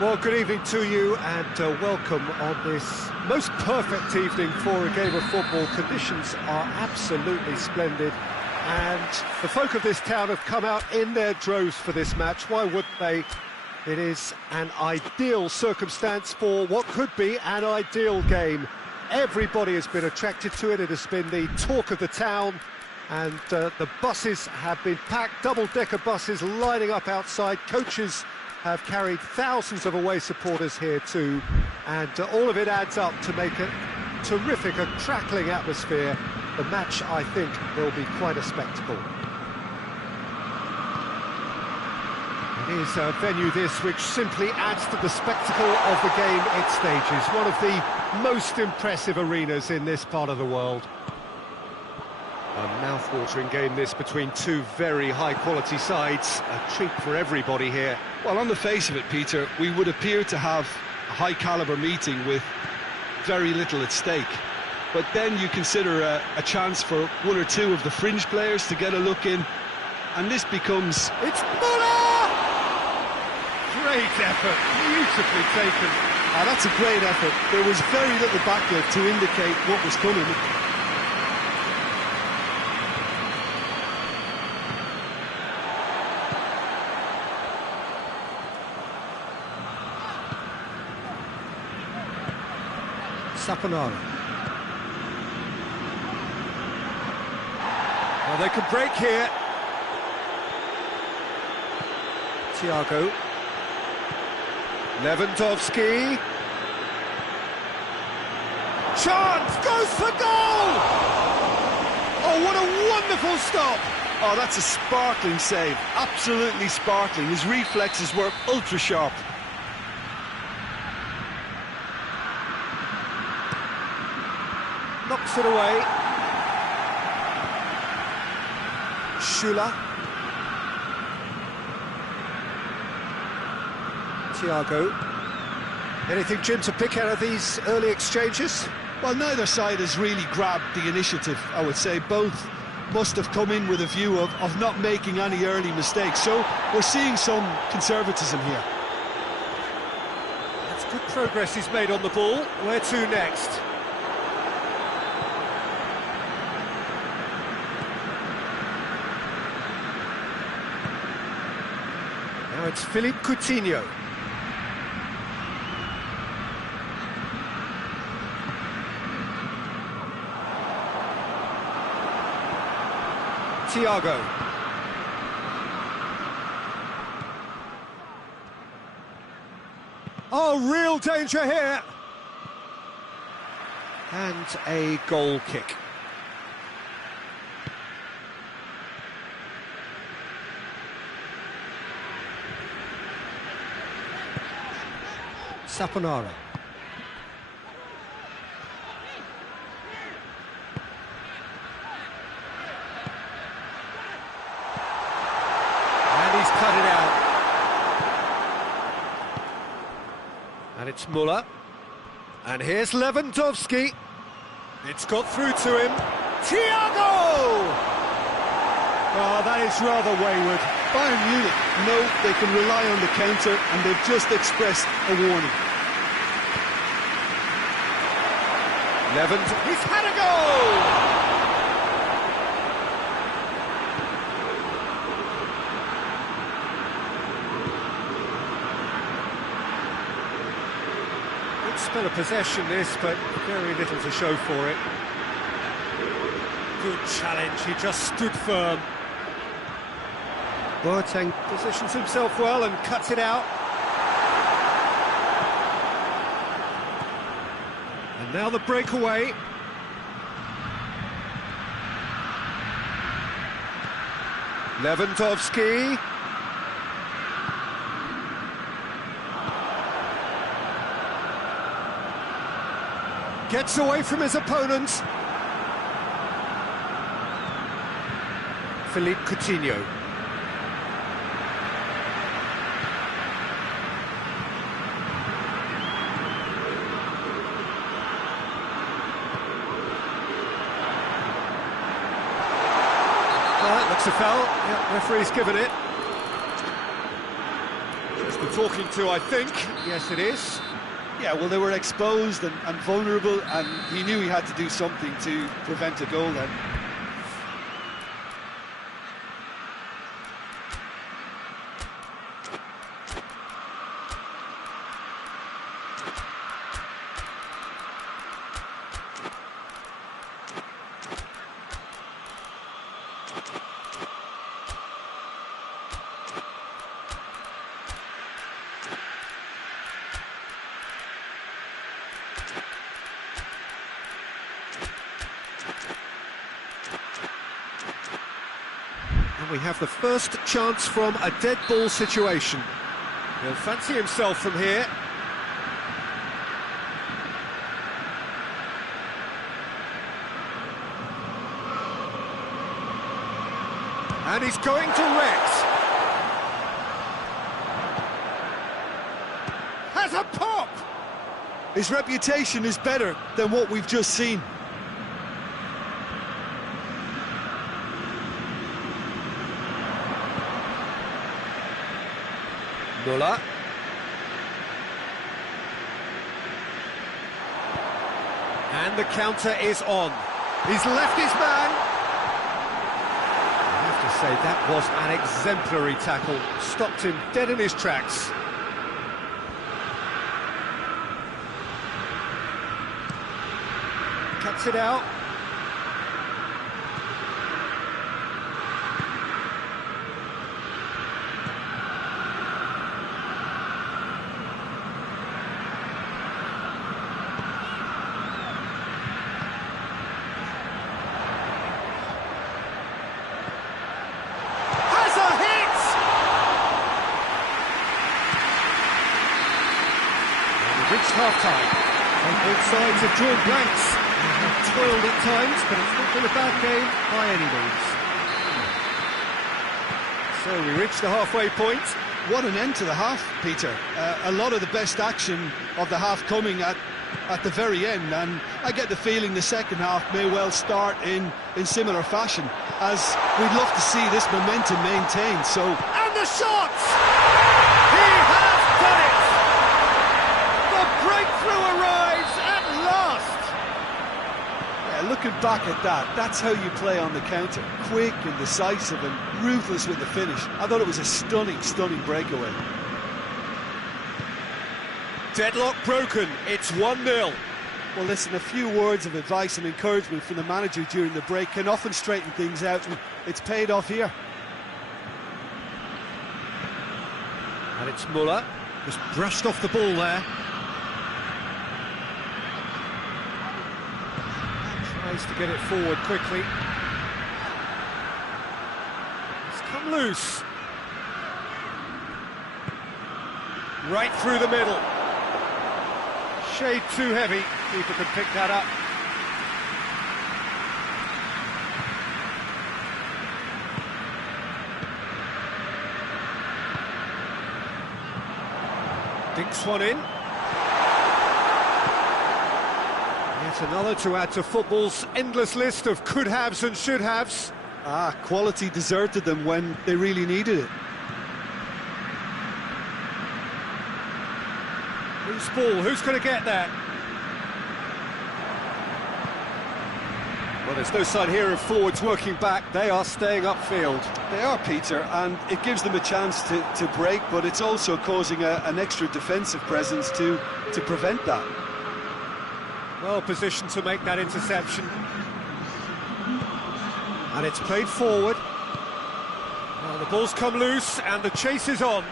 Well, good evening to you and welcome on this most perfect evening for a game of football. Conditions are absolutely splendid and the folk of this town have come out in their droves for this match. Why wouldn't they? It is an ideal circumstance for what could be an ideal game. Everybody has been attracted to it. It has been the talk of the town, and the buses have been packed, double-decker buses lining up outside. Coaches have carried thousands of away supporters here too, and all of it adds up to make a terrific, a crackling atmosphere. The match, I think, will be quite a spectacle. It is a venue this which simply adds to the spectacle of the game it stages. One of the most impressive arenas in this part of the world. A mouth-watering game this between two very high-quality sides. A treat for everybody here. Well, on the face of it, Peter, we would appear to have a high-caliber meeting with very little at stake. But then you consider a chance for one or two of the fringe players to get a look in, and this becomes... It's Hwlan! Great effort, beautifully taken. That's a great effort. There was very little backlift to indicate what was coming. Saponara. Well, they can break here. Thiago. Lewandowski. Chance, goes for goal! Oh, what a wonderful stop! Oh, that's a sparkling save, absolutely sparkling. His reflexes were ultra sharp. Knocks it away. Hwlan. Thiago. Anything, Jim, to pick out of these early exchanges? Well, neither side has really grabbed the initiative, I would say. Both must have come in with a view of not making any early mistakes. So we're seeing some conservatism here. That's good progress he's made on the ball. Where to next? Now it's Philippe Coutinho. Thiago. Oh, real danger here. And a goal kick. Saponara. And he's cut it out. And it's Müller. And here's Lewandowski. It's got through to him. Thiago! Oh, that is rather wayward. Bayern Munich know they can rely on the counter, and they've just expressed a warning. He's had a goal! Good spell of possession this, but very little to show for it. Good challenge, he just stood firm. Boateng positions himself well and cuts it out. And now the breakaway. Lewandowski. Gets away from his opponent. Philippe Coutinho. Well, that looks a foul. Yeah, referee's given it. Just the talking to, I think. Yes, it is. Yeah, well, they were exposed and vulnerable, and he knew he had to do something to prevent a goal then. And we have the first chance from a dead ball situation. He'll fancy himself from here. And he's going direct. Has a pop! His reputation is better than what we've just seen. Hwlan. And the counter is on. He's left his man. I have to say, that was an exemplary tackle. Stopped him dead in his tracks. Cuts it out. Reached half-time, and both sides have drawn blanks. They have toiled at times, but it's not been a bad game by any means. So we reach the halfway point. What an end to the half, Peter. A lot of the best action of the half coming at the very end, and I get the feeling the second half may well start in similar fashion, as we'd love to see this momentum maintained. So, and the shot! He has done it! Breakthrough arrives at last! Yeah, looking back at that, that's how you play on the counter. Quick and decisive and ruthless with the finish. I thought it was a stunning, stunning breakaway. Deadlock broken, it's 1-0. Well, listen, a few words of advice and encouragement from the manager during the break can often straighten things out, and it's paid off here. And it's Hwlan, just brushed off the ball there. Tries to get it forward quickly. It's come loose. Right through the middle. Shade too heavy. Keeper can pick that up. Dinks one in. Yet another to add to football's endless list of could-haves and should-haves. Quality deserted them when they really needed it. Loose ball, who's going to get that? Well, there's no sign here of forwards working back. They are staying upfield. They are, Peter, and it gives them a chance to break, but it's also causing an extra defensive presence to prevent that. Well positioned to make that interception. And it's played forward. Well, the ball's come loose and the chase is on.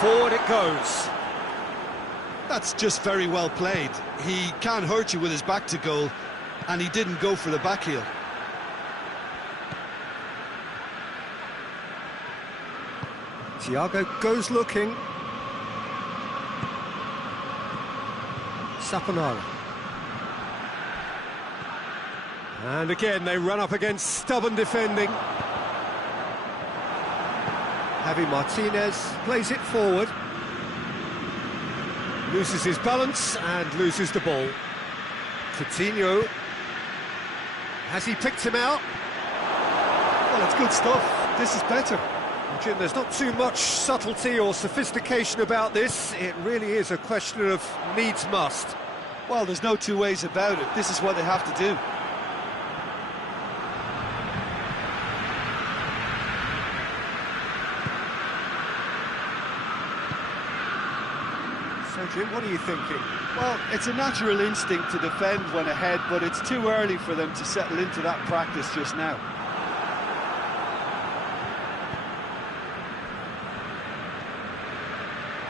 Forward it goes. That's just very well played. He can't hurt you with his back to goal, and he didn't go for the back heel. Thiago goes looking. Saponara. And again they run up against stubborn defending. Javi Martinez plays it forward. Loses his balance and loses the ball. Coutinho Has he picked him out? Well, it's good stuff. This is better. Well, Jim, there's not too much subtlety or sophistication about this. It really is a question of needs must. Well, there's no two ways about it. This is what they have to do. So, Jim, what are you thinking? Well, it's a natural instinct to defend when ahead, but it's too early for them to settle into that practice just now.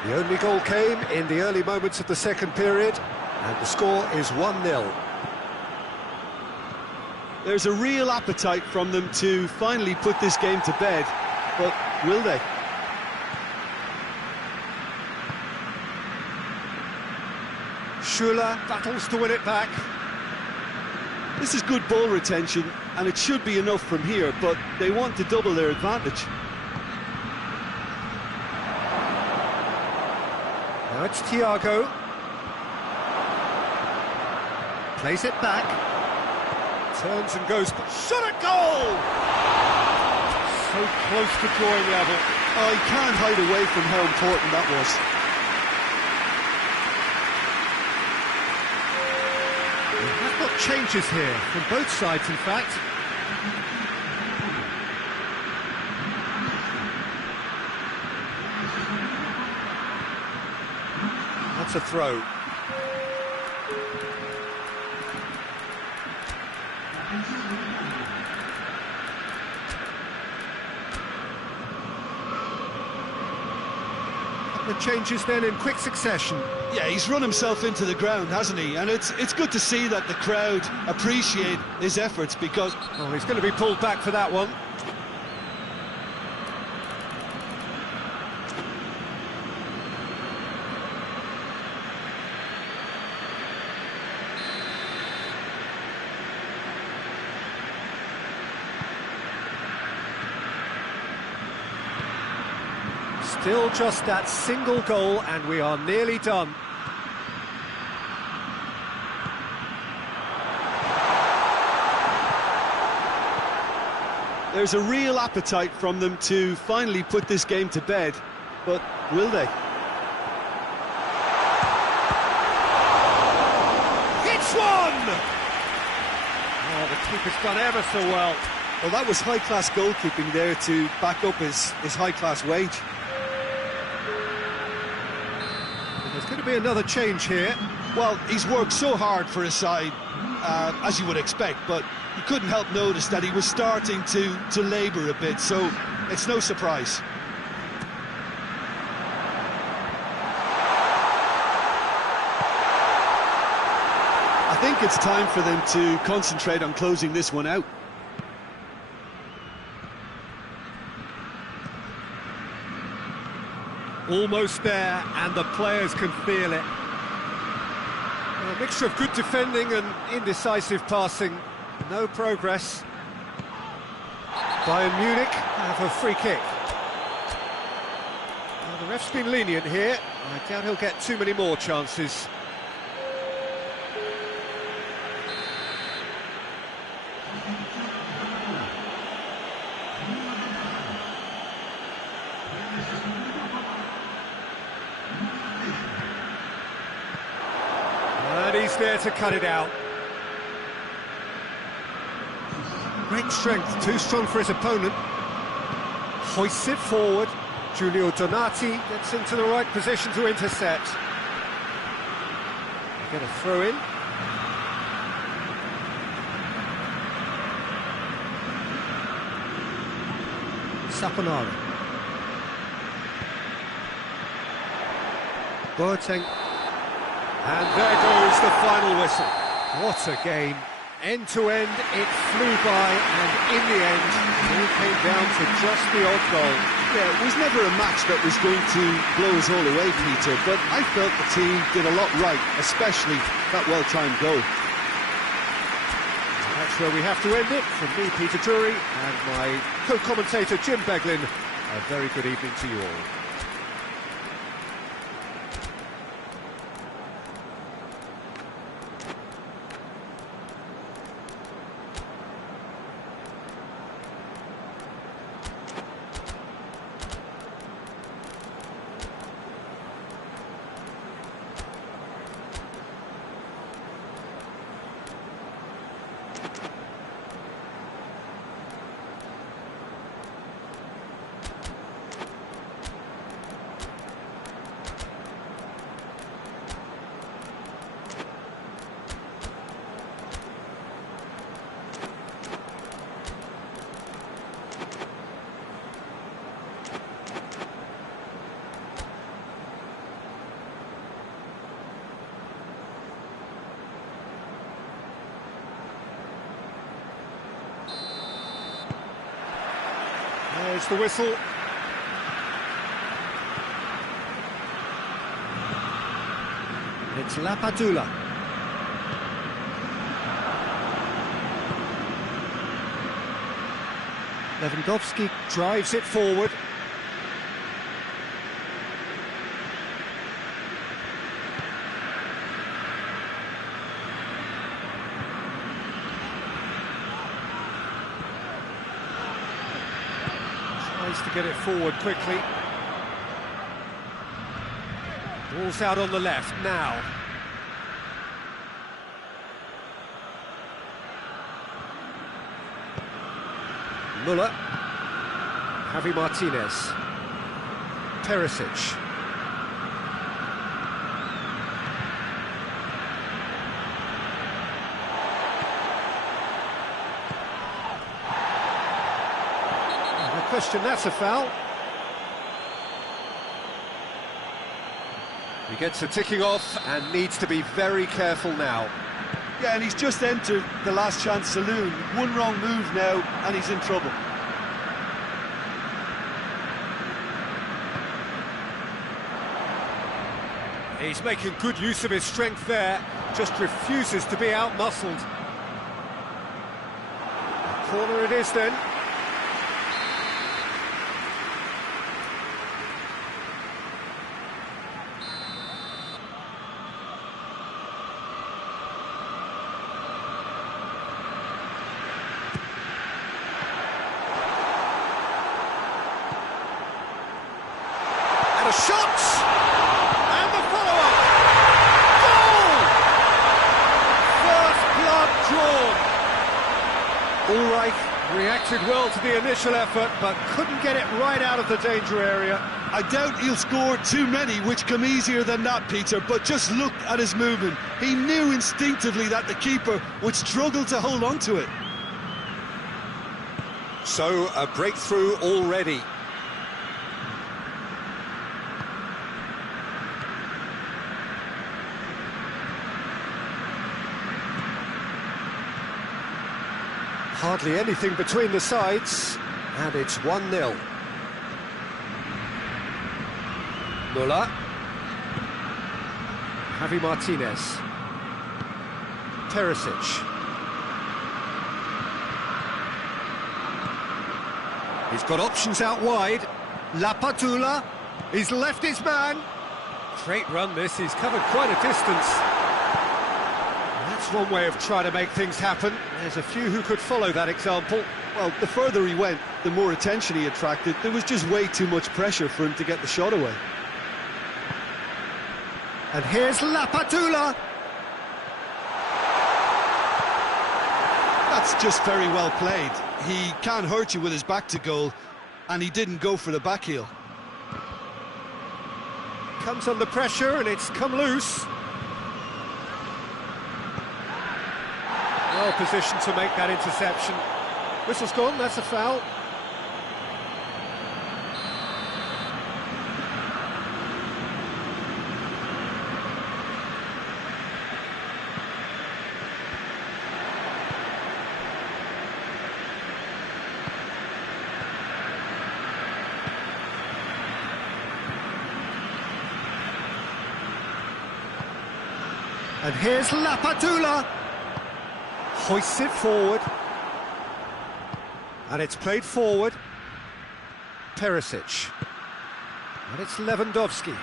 The only goal came in the early moments of the second period, and the score is 1-0. There's a real appetite from them to finally put this game to bed, but will they? Hwlan battles to win it back. This is good ball retention, and it should be enough from here, but they want to double their advantage. Now it's Thiago. Plays it back. Turns and goes, shot at goal! So close to drawing level. Oh, he can't hide away from how important that was. We've got changes here, from both sides in fact. That's a throw. The changes then in quick succession. Yeah, he's run himself into the ground, hasn't he? And it's good to see that the crowd appreciate his efforts because... Oh, he's going to be pulled back for that one. Still just that single goal, and we are nearly done. There's a real appetite from them to finally put this game to bed, but will they? It's one! Oh, the keeper's done ever so well. Well, that was high-class goalkeeping there to back up his high-class wage. There's going to be another change here. Well, he's worked so hard for his side, as you would expect, but you couldn't help notice that he was starting to labour a bit, so it's no surprise. I think it's time for them to concentrate on closing this one out. Almost there, and the players can feel it. A mixture of good defending and indecisive passing. No progress. Bayern Munich have a free kick. Well, the ref's been lenient here. I doubt he'll get too many more chances. And he's there to cut it out. Great strength, too strong for his opponent. Hoists it forward. Giulio Donati gets into the right position to intercept. Get a throw in. Saponara. Boateng. And there goes the final whistle. What a game. End to end, it flew by, and in the end, it all came down to just the odd goal. Yeah, it was never a match that was going to blow us all away, Peter, but I felt the team did a lot right, especially that well-timed goal. That's where we have to end it. From me, Peter Drury, and my co-commentator, Jim Beglin, a very good evening to you all. There's the whistle. It's Lapadula. Lewandowski drives it forward. Tries to get it forward quickly. Ball's out on the left now. Muller. Javi Martinez. Perisic. No question, that's a foul. He gets a ticking off and needs to be very careful now. Yeah, and he's just entered the last chance saloon. One wrong move now, and he's in trouble. He's making good use of his strength there, just refuses to be out-muscled. Corner it is then. And a shot! And the follow-up! Goal! First blood drawn. Ulreich reacted well to the initial effort, but couldn't get it right out of the danger area. I doubt he'll score too many, which come easier than that, Peter, but just look at his movement. He knew instinctively that the keeper would struggle to hold on to it. So, a breakthrough already. Hardly anything between the sides, and it's 1-0. Muller. Javi Martinez. Perisic. He's got options out wide. Lapadula. He's left his man. Great run this, he's covered quite a distance. That's one way of trying to make things happen. There's a few who could follow that example. Well, the further he went, the more attention he attracted. There was just way too much pressure for him to get the shot away. And here's Lapadula. That's just very well played. He can't hurt you with his back to goal, and he didn't go for the back heel. Comes under pressure and it's come loose. Well positioned to make that interception. Whistle's gone, that's a foul. And here's Lapadula. Hoists it forward. And it's played forward. Perisic. And it's Lewandowski.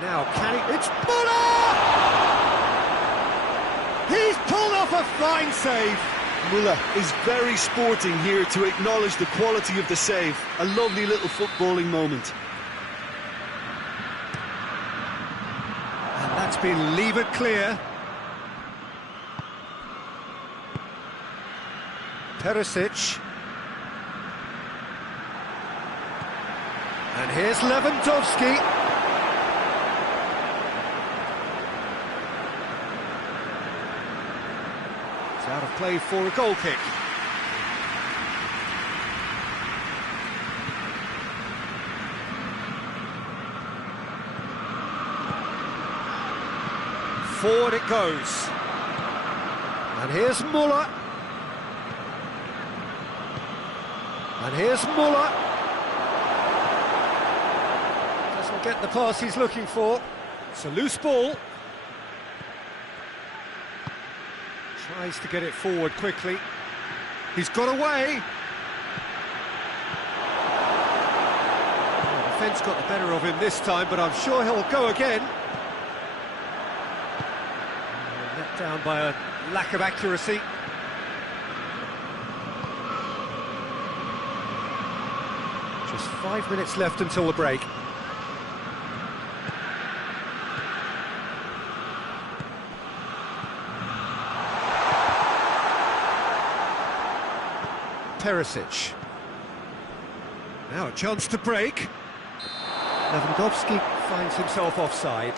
Now, can he... It's Muller! He's pulled off a fine save. Muller is very sporting here to acknowledge the quality of the save. A lovely little footballing moment. And that's been levered clear. Perisic. And here's Lewandowski. It's out of play for a goal kick. Forward it goes. And here's Muller. And here's Muller. Doesn't get the pass he's looking for. It's a loose ball. Tries to get it forward quickly. He's got away. The defence got the better of him this time, but I'm sure he'll go again. Let down by a lack of accuracy. Just 5 minutes left until the break. Perisic. Now a chance to break. Lewandowski finds himself offside.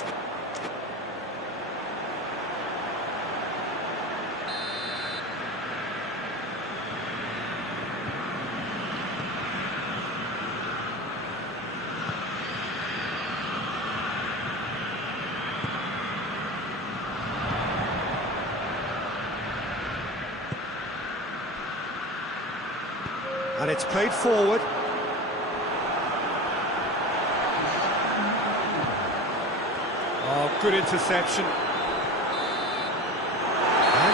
And it's played forward. Oh, good interception. And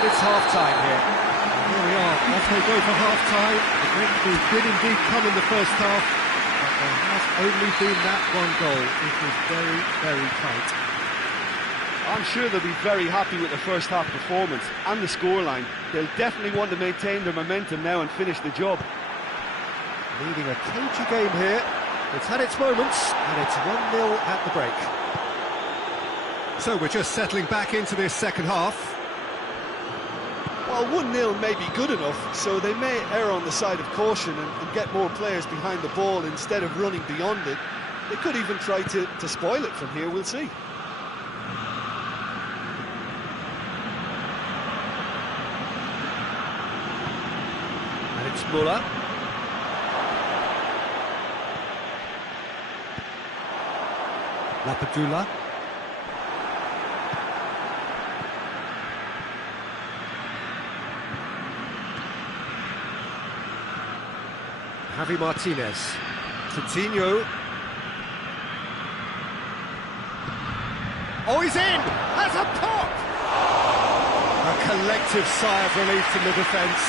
it's half-time here. Here we are, off they go for half-time. The breakthrough did indeed come in the first half, but there has only been that one goal. It was very, very tight. I'm sure they'll be very happy with the first half performance and the scoreline. They'll definitely want to maintain their momentum now and finish the job. Leading a cagey game here. It's had its moments, and it's 1-0 at the break. So we're just settling back into this second half. Well, 1-0 may be good enough, so they may err on the side of caution and get more players behind the ball instead of running beyond it. They could even try to spoil it from here, we'll see. And it's Muller. Lapadula. Javi Martinez. Coutinho. Oh, he's in! Has a pop! A collective sigh of relief from the defence.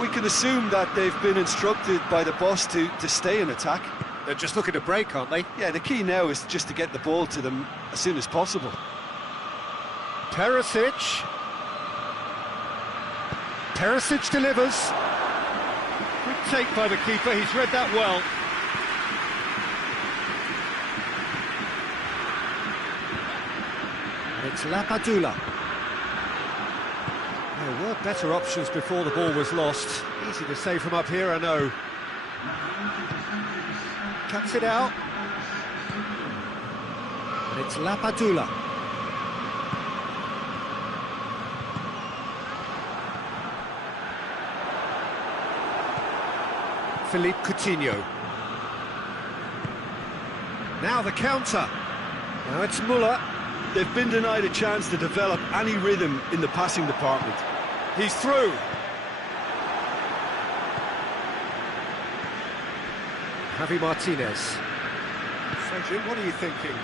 We can assume that they've been instructed by the boss to stay in attack. They're just looking to break, aren't they? Yeah, the key now is just to get the ball to them as soon as possible. Perisic. Perisic delivers. Good take by the keeper, he's read that well. And it's Lapadula. There were better options before the ball was lost. Easy to say from up here, I know. Cuts it out. And it's Lapadula. Philippe Coutinho. Now the counter. Now it's Muller. They've been denied a chance to develop any rhythm in the passing department. He's through. Javi Martinez. So, Jim, what are you thinking?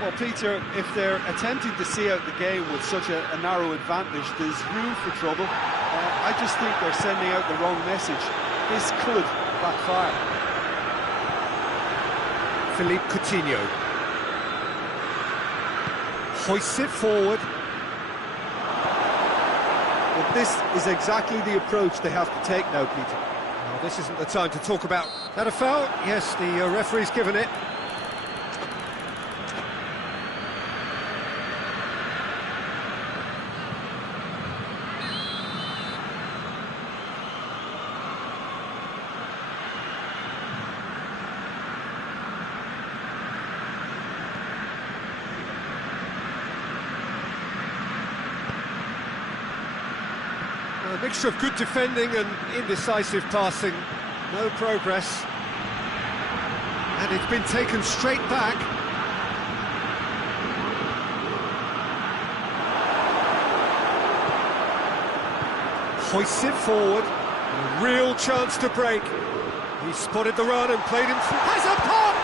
Well, Peter, if they're attempting to see out the game with such a narrow advantage, there's room for trouble. I just think they're sending out the wrong message. This could backfire. Philippe Coutinho. Hoists it forward. Well, But this is exactly the approach they have to take now, Peter. Well, this isn't the time to talk about that. A foul? Yes, the referee's given it. A mixture of good defending and indecisive passing. No progress. And it's been taken straight back. Hoists it forward. A real chance to break. He spotted the run and played him through. Has a pop!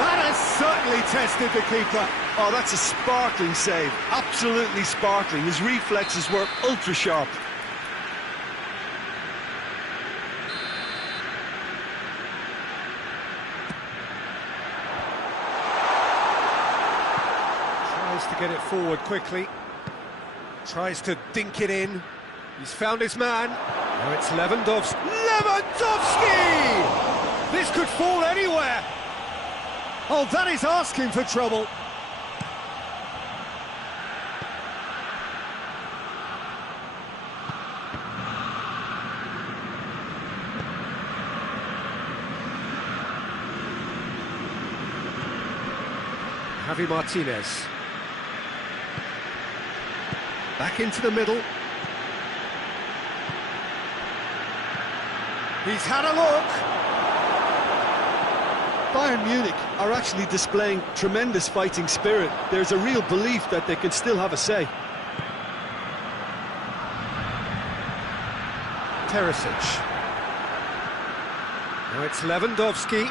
That has certainly tested the keeper. Oh, that's a sparkling save. Absolutely sparkling. His reflexes were ultra sharp. Tries to get it forward quickly. Tries to dink it in. He's found his man. Now it's Lewandowski. Lewandowski! This could fall anywhere. Oh, that is asking for trouble. Javi Martinez. Back into the middle. He's had a look. Bayern Munich are actually displaying tremendous fighting spirit. There's a real belief that they can still have a say. Teresic. Now it's Lewandowski.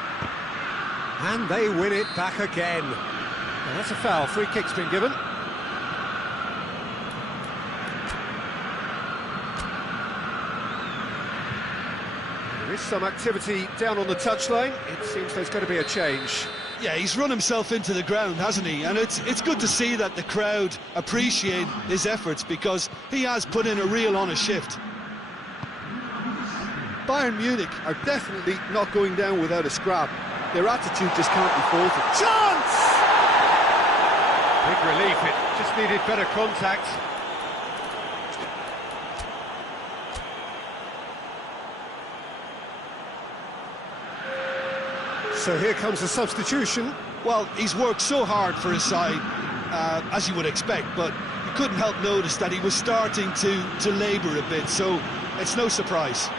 And they win it back again. Well, that's a foul. Free kick's been given. There is some activity down on the touchline. It seems there's going to be a change. Yeah, he's run himself into the ground, hasn't he? And it's good to see that the crowd appreciate his efforts, because he has put in a real honest shift. Bayern Munich are definitely not going down without a scrap. Their attitude just can't be faulted. Chance! Big relief, it just needed better contact. So here comes the substitution. Well, he's worked so hard for his side, as you would expect, but you couldn't help notice that he was starting to labour a bit, so it's no surprise.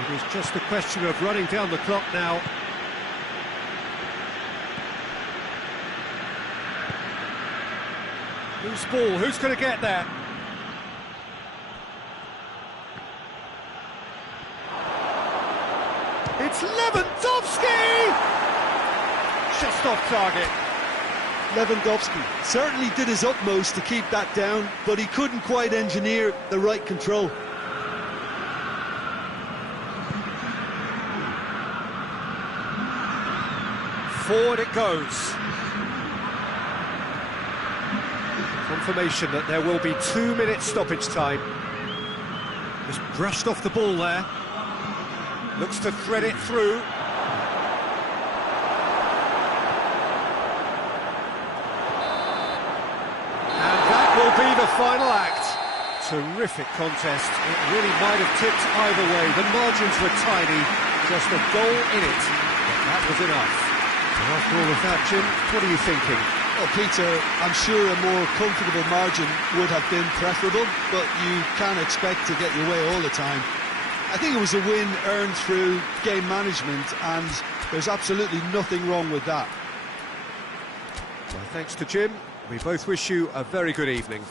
It is just a question of running down the clock now. Who's ball? Who's going to get there? It's Lewandowski! Just off target. Lewandowski certainly did his utmost to keep that down, but he couldn't quite engineer the right control. Forward it goes. Confirmation that there will be 2 minutes stoppage time. Just brushed off the ball there. Looks to thread it through. And that will be the final act. Terrific contest. It really might have tipped either way. The margins were tiny, just a goal in it. But that was enough. So after all of that, Jim, what are you thinking? Well, Peter, I'm sure a more comfortable margin would have been preferable, but you can't expect to get your way all the time. I think it was a win earned through game management, and there's absolutely nothing wrong with that. Well, thanks to Jim. We both wish you a very good evening.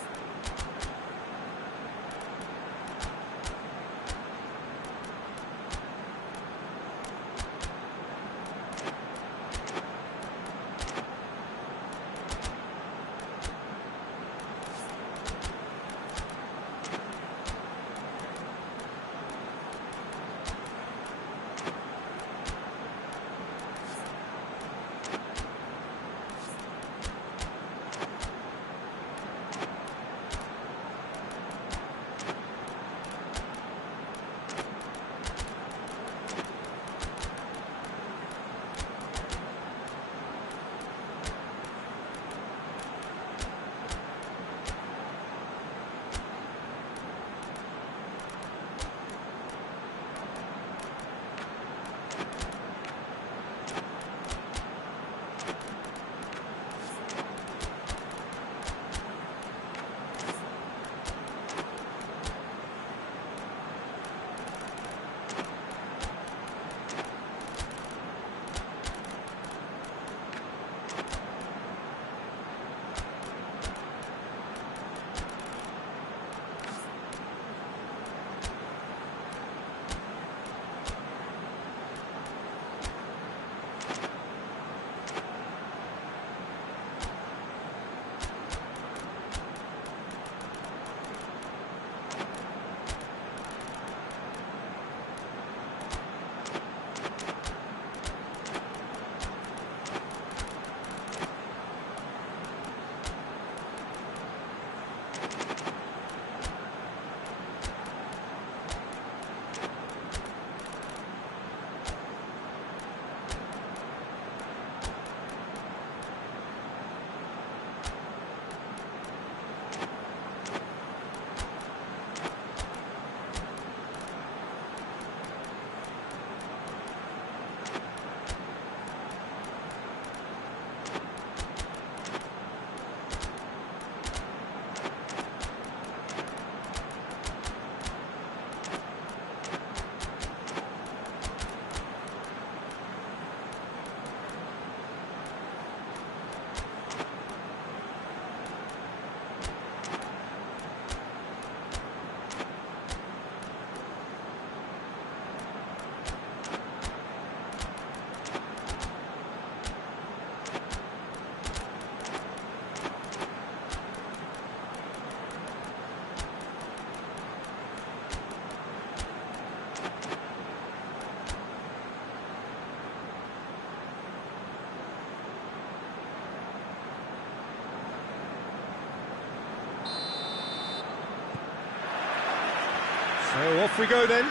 So off we go then.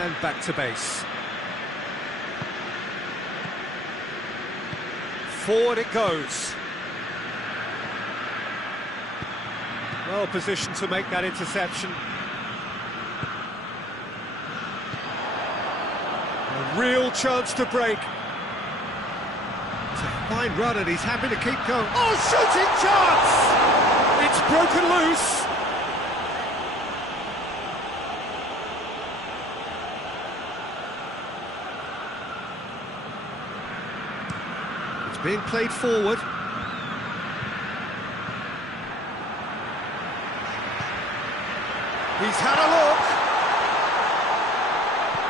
And back to base. Forward it goes. Well positioned to make that interception. A real chance to break. It's a fine run and he's happy to keep going. Oh, shooting chance! It's broken loose. It's being played forward. He's had a look.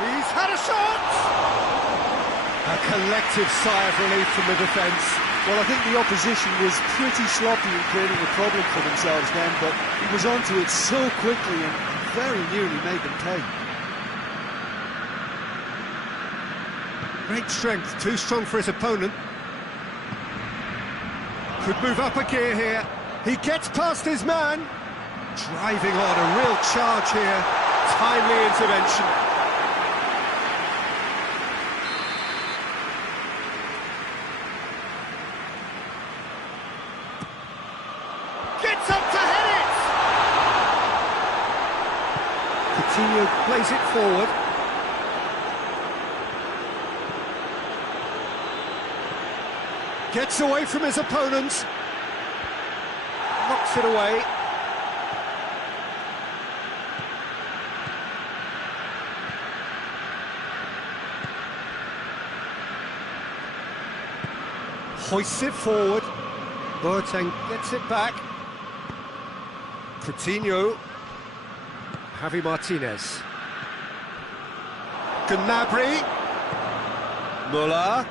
He's had a shot. A collective sigh of relief from the defence. Well, I think the opposition was pretty sloppy in creating a problem for themselves then, but he was onto it so quickly and very nearly made them pay. Great strength, too strong for his opponent. Could move up a gear here. He gets past his man. Driving on, a real charge here. Timely intervention. Gets up to head it! Coutinho plays it forward. Gets away from his opponent. Knocks it away. Hoists it forward. Boateng gets it back. Coutinho. Javi Martinez. Gnabry. Muller.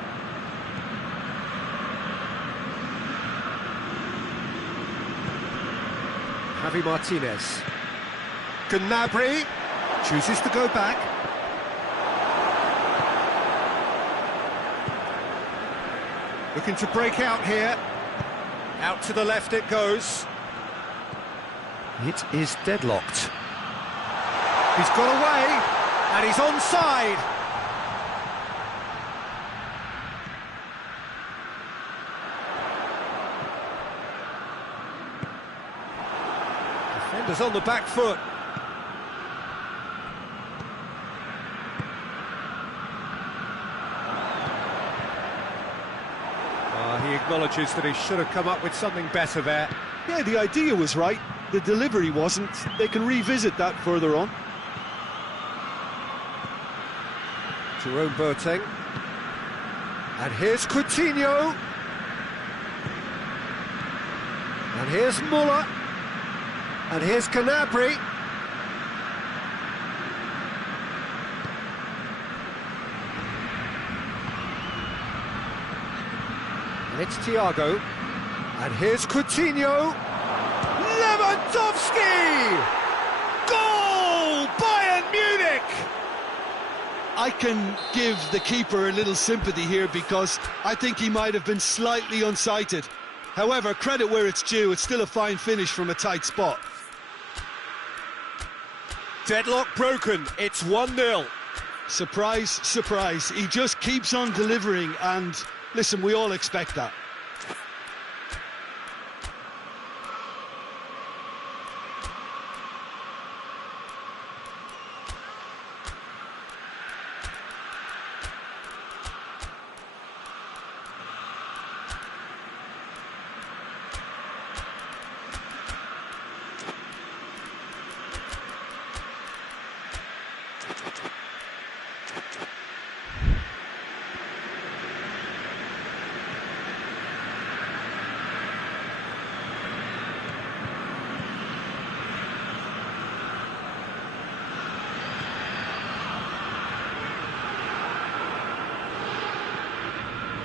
Javi Martinez. Gnabry chooses to go back. Looking to break out here. Out to the left it goes. It is deadlocked. He's got away, and he's onside. Defenders on the back foot. He acknowledges that he should have come up with something better there. Yeah, the idea was right, the delivery wasn't. They can revisit that further on. Jerome Boateng. And here's Coutinho. And here's Muller. And here's Gnabry. And it's Thiago. And here's Coutinho. Lewandowski! Goal! Bayern Munich! I can give the keeper a little sympathy here because I think he might have been slightly unsighted. However, credit where it's due, it's still a fine finish from a tight spot. Deadlock broken, it's 1-0. Surprise, surprise, he just keeps on delivering and, listen, we all expect that.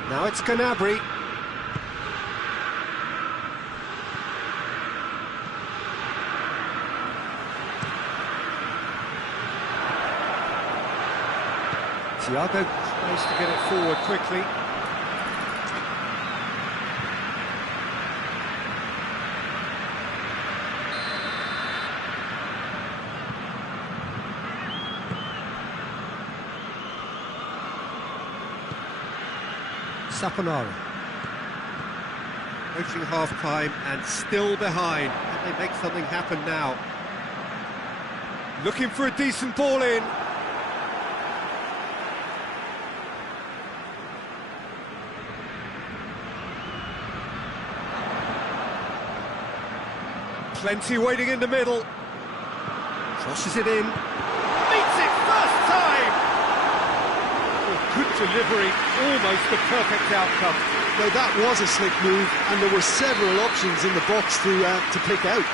Now it's Gnabry. Thiago Space to get it forward quickly. Saponara. Approaching half-time and still behind. Can they make something happen now? Looking for a decent ball in. Plenty waiting in the middle. Crosses it in. Meets it first time! Good delivery, almost the perfect outcome. Now that was a slick move, and there were several options in the box to pick out.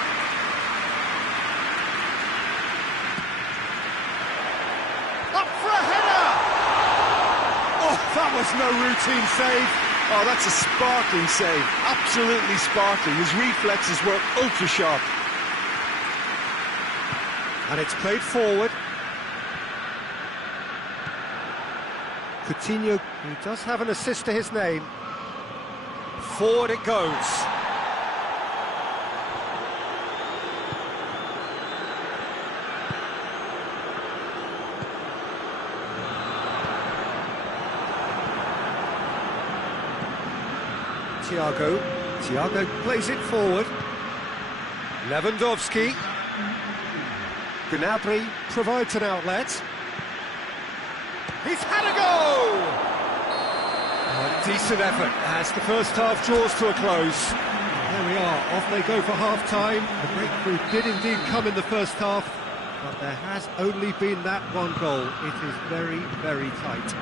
Up for a header! Oh, that was no routine save. Oh, that's a sparkling save, absolutely sparkling. His reflexes were ultra sharp. And it's played forward. Coutinho, who does have an assist to his name. Forward it goes. Thiago plays it forward. Lewandowski. Gnabry provides an outlet. He's had a go! Oh, decent effort as the first half draws to a close. There we are, off they go for half-time. The breakthrough did indeed come in the first half, but there has only been that one goal. It is very, very tight.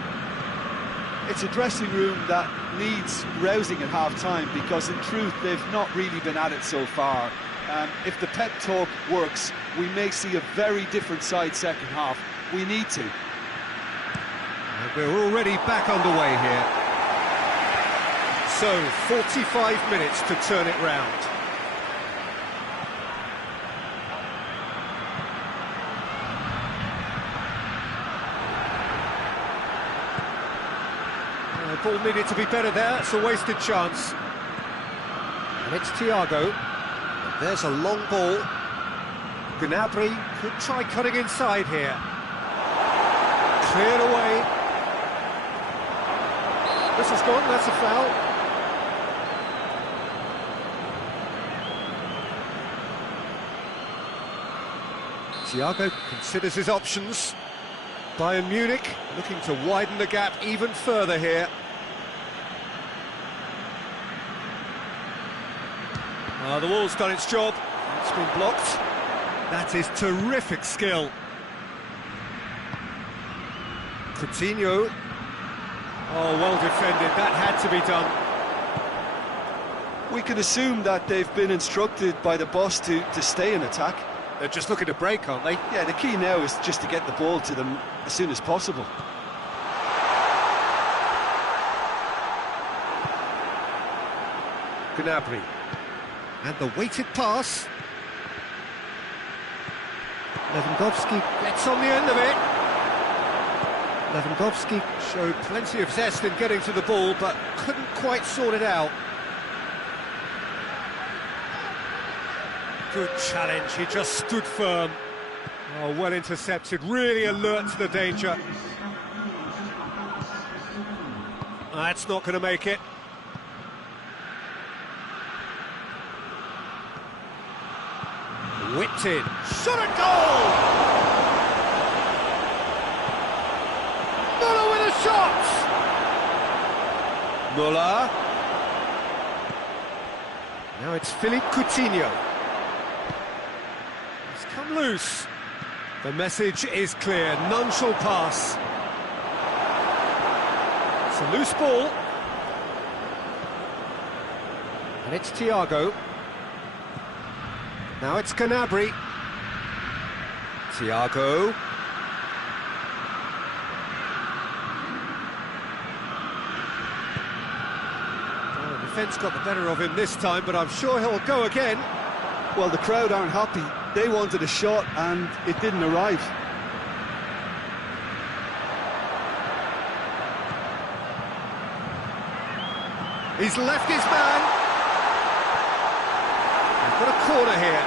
It's a dressing room that needs rousing at half-time, because in truth they've not really been at it so far. If the pep talk works, we may see a very different side second half. We need to. And we're already back underway here. So, 45 minutes to turn it round. The ball needed to be better there, it's a wasted chance. And it's Thiago. And there's a long ball. Gnabry could try cutting inside here. Cleared away. This is gone, that's a foul. Thiago considers his options. Bayern Munich looking to widen the gap even further here. The wall's done its job. It's been blocked. That is terrific skill. Coutinho. Oh, well defended. That had to be done. We can assume that they've been instructed by the boss to stay in attack. They're just looking to break, aren't they? Yeah, the key now is just to get the ball to them as soon as possible. Gnabry. And the weighted pass. Lewandowski gets on the end of it. Lewandowski showed plenty of zest in getting to the ball, but couldn't quite sort it out. Good challenge, he just stood firm. Oh, well intercepted, really alert to the danger. That's not going to make it. Whipped in, shot at goal! Müller with a shot! Müller. Now it's Philippe Coutinho. He's come loose. The message is clear, none shall pass. It's a loose ball. And it's Thiago. Now it's Gnabry. Thiago. Oh, the defence got the better of him this time, but I'm sure he'll go again. Well, the crowd aren't happy. They wanted a shot and it didn't arrive. He's left his man. They've got a corner here.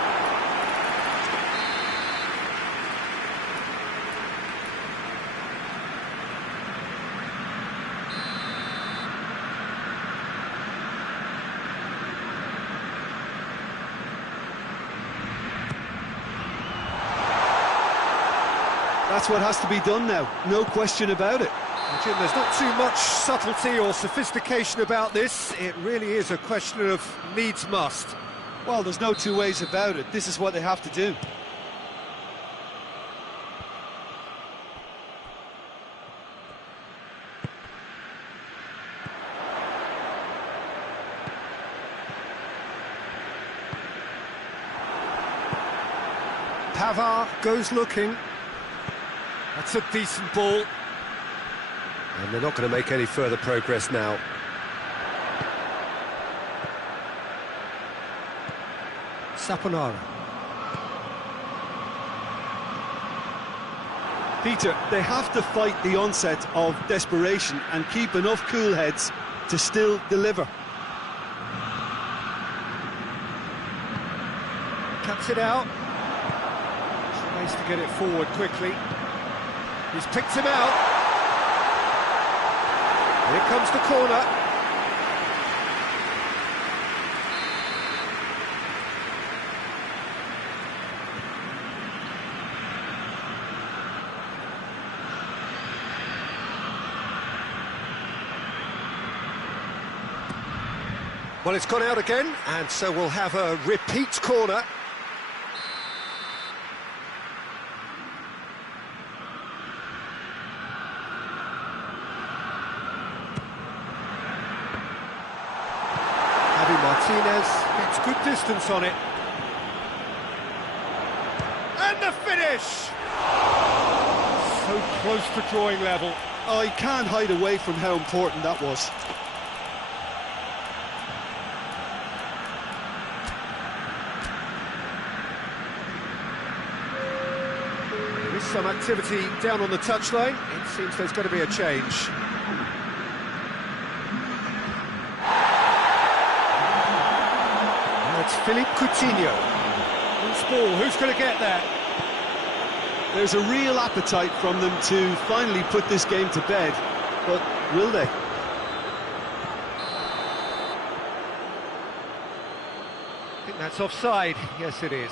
That's what has to be done now, no question about it. Well, Jim, there's not too much subtlety or sophistication about this. It really is a question of needs must. Well, there's no two ways about it. This is what they have to do. Pavard goes looking. That's a decent ball. And they're not going to make any further progress now. Saponara. Peter, they have to fight the onset of desperation and keep enough cool heads to still deliver. Cuts it out. Tries to get it forward quickly. He's picked him out. Here comes the corner. Well, it's gone out again, and so we'll have a repeat corner. Martinez gets good distance on it. And the finish! So close to drawing level. Oh, he can't hide away from how important that was. There is some activity down on the touchline. It seems there's got to be a change. It's Philippe Coutinho. Loose ball, who's going to get that? There's a real appetite from them to finally put this game to bed, but will they? I think that's offside. Yes, it is.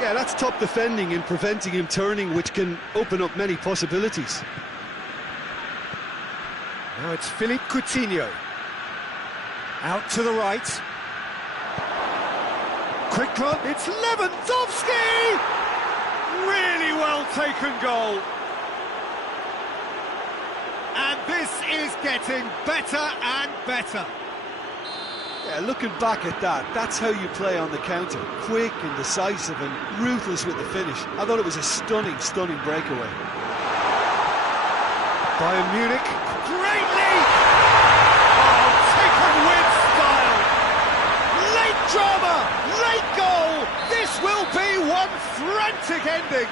Yeah, that's top defending and preventing him turning, which can open up many possibilities. Now it's Philippe Coutinho. Out to the right. Quick run, it's Lewandowski! Really well taken goal. And this is getting better and better. Yeah, looking back at that, that's how you play on the counter. Quick and decisive and ruthless with the finish. I thought it was a stunning, stunning breakaway. Bayern Munich, great lead! Oh, taken with style! Late drama, late goal! This will be one frantic ending!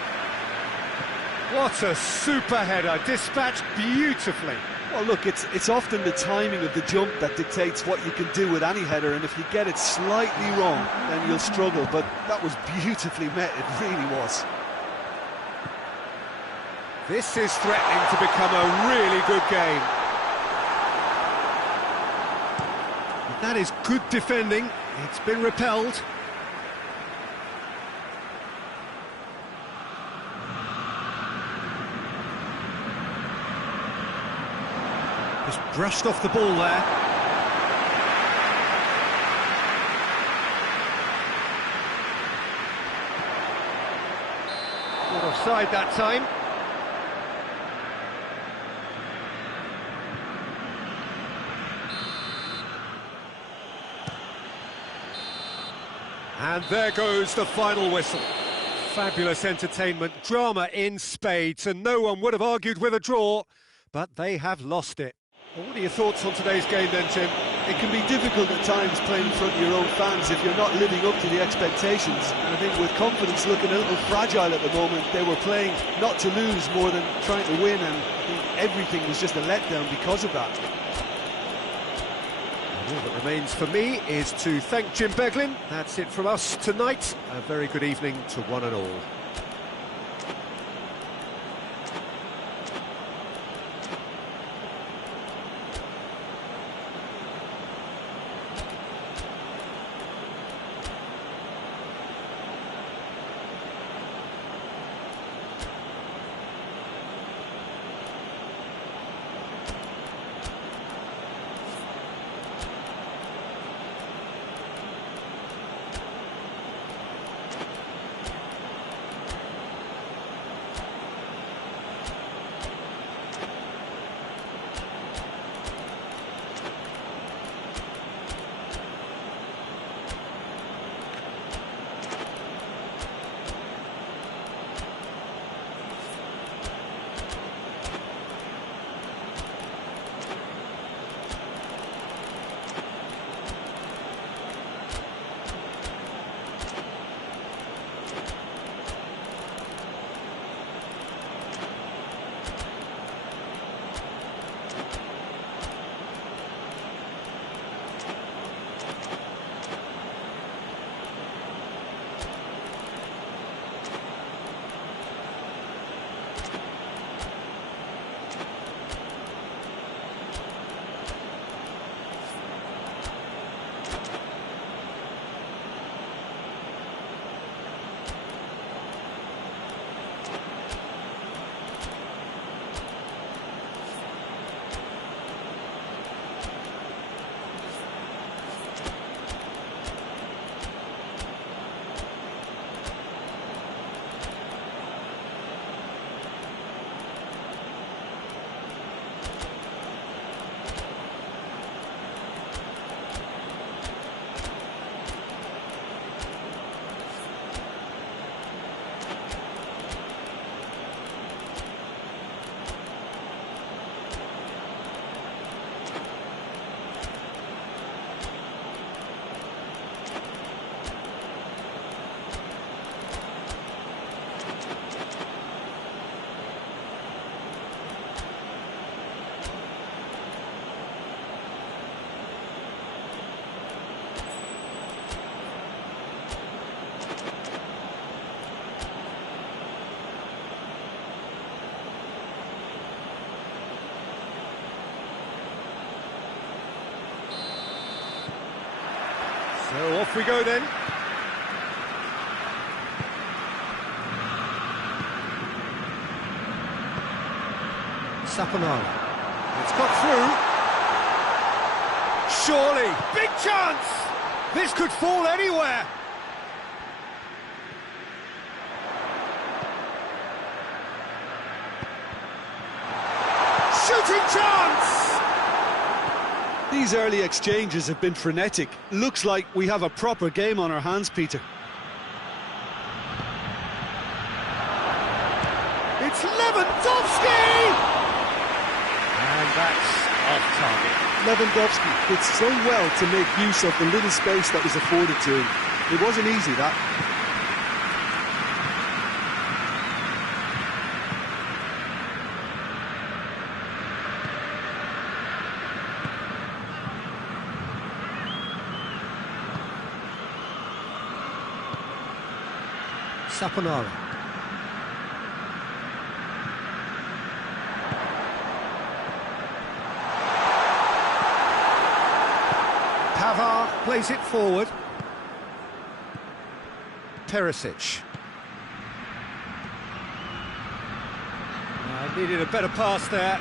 What a super header, dispatched beautifully. Well, look, it's often the timing of the jump that dictates what you can do with any header, and if you get it slightly wrong, then you'll struggle, but that was beautifully met, it really was. This is threatening to become a really good game. That is good defending, it's been repelled. Just brushed off the ball there. Not offside that time. And there goes the final whistle. Fabulous entertainment, drama in spades, and no one would have argued with a draw, but they have lost it. Well, what are your thoughts on today's game then, Jim? It can be difficult at times playing in front of your own fans if you're not living up to the expectations. And I think with confidence looking a little fragile at the moment, they were playing not to lose more than trying to win, and I think everything was just a letdown because of that. All that remains for me is to thank Jim Beglin. That's it from us tonight. A very good evening to one and all. So off we go then. Saponara. It's got through. Surely. Big chance! This could fall anywhere. Shooting chance! These early exchanges have been frenetic. Looks like we have a proper game on our hands, Peter. It's Lewandowski! And that's off target. Lewandowski fits so well to make use of the little space that was afforded to him. It wasn't easy, that. Saponara. Pavard plays it forward. Perisic. Needed a better pass there.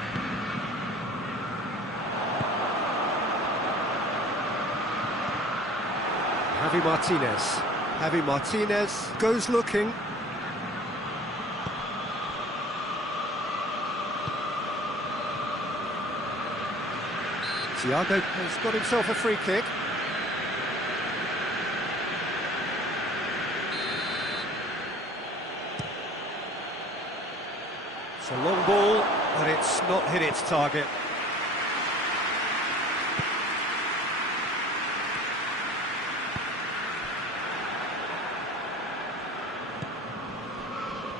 Javi Martinez goes looking. Thiago has got himself a free kick. It's a long ball, but it's not hit its target.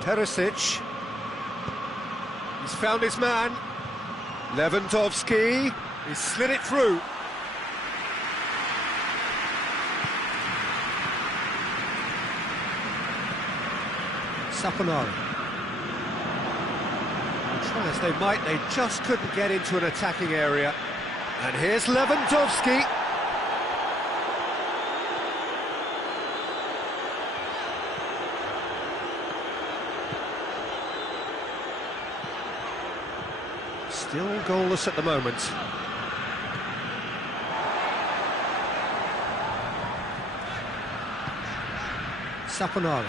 Perisic. He's found his man. Lewandowski. He's slid it through. Saponara. Try as they might, they just couldn't get into an attacking area. And here's Lewandowski. Still goalless at the moment. Saponara.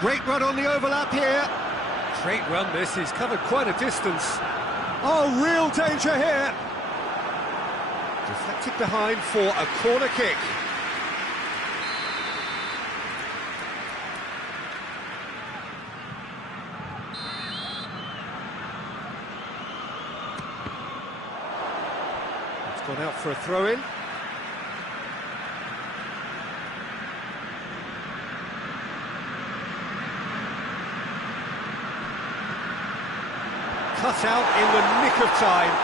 Great run on the overlap here. Great run this, he's covered quite a distance. Oh, real danger here. Deflected behind for a corner kick. It's gone out for a throw-in. Cut out in the nick of time.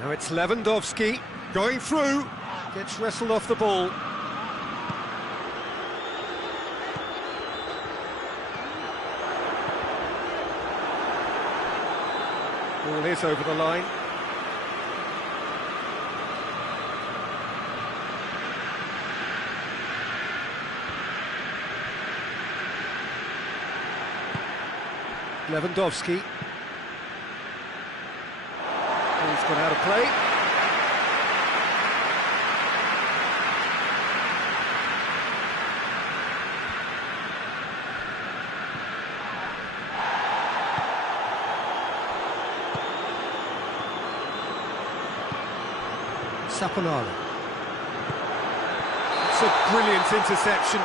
Now it's Lewandowski going through, gets wrestled off the ball. Ball is over the line. Lewandowski. Ball's gone out of play. Saponara. It's a brilliant interception.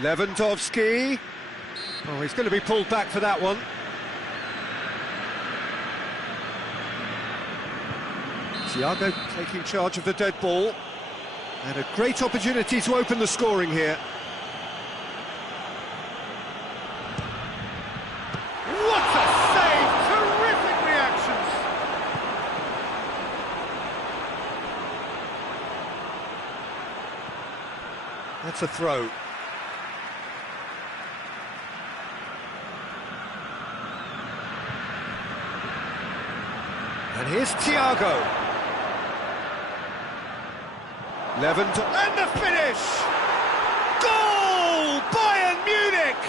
Lewandowski. Oh, he's going to be pulled back for that one. Thiago taking charge of the dead ball. And a great opportunity to open the scoring here. What a save! Terrific reactions! That's a throw. And here's Thiago. Lewandowski, and the finish! Goal! Bayern Munich!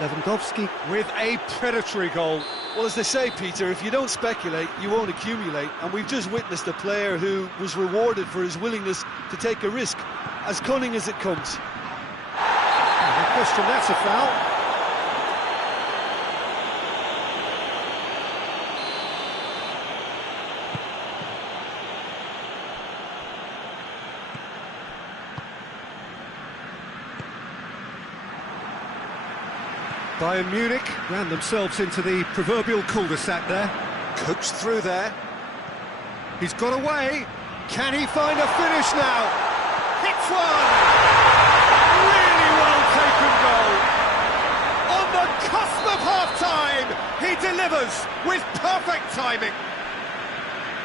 Lewandowski with a predatory goal. Well, as they say, Peter, if you don't speculate, you won't accumulate. And we've just witnessed a player who was rewarded for his willingness to take a risk, as cunning as it comes. No question, that's a foul. Bayern Munich ran themselves into the proverbial cul-de-sac there. Coached through there. He's got away. Can he find a finish now? Hits one! Really well taken goal. On the cusp of half-time, he delivers with perfect timing.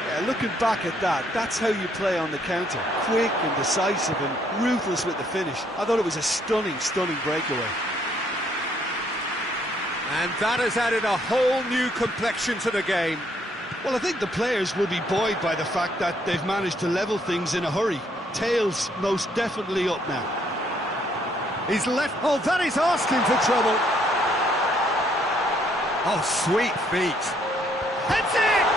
Yeah, looking back at that, that's how you play on the counter. Quick and decisive and ruthless with the finish. I thought it was a stunning, stunning breakaway. And that has added a whole new complexion to the game. Well, I think the players will be buoyed by the fact that they've managed to level things in a hurry. Tails most definitely up now. He's left. Oh, that is asking for trouble. Oh, sweet feet. Heads it!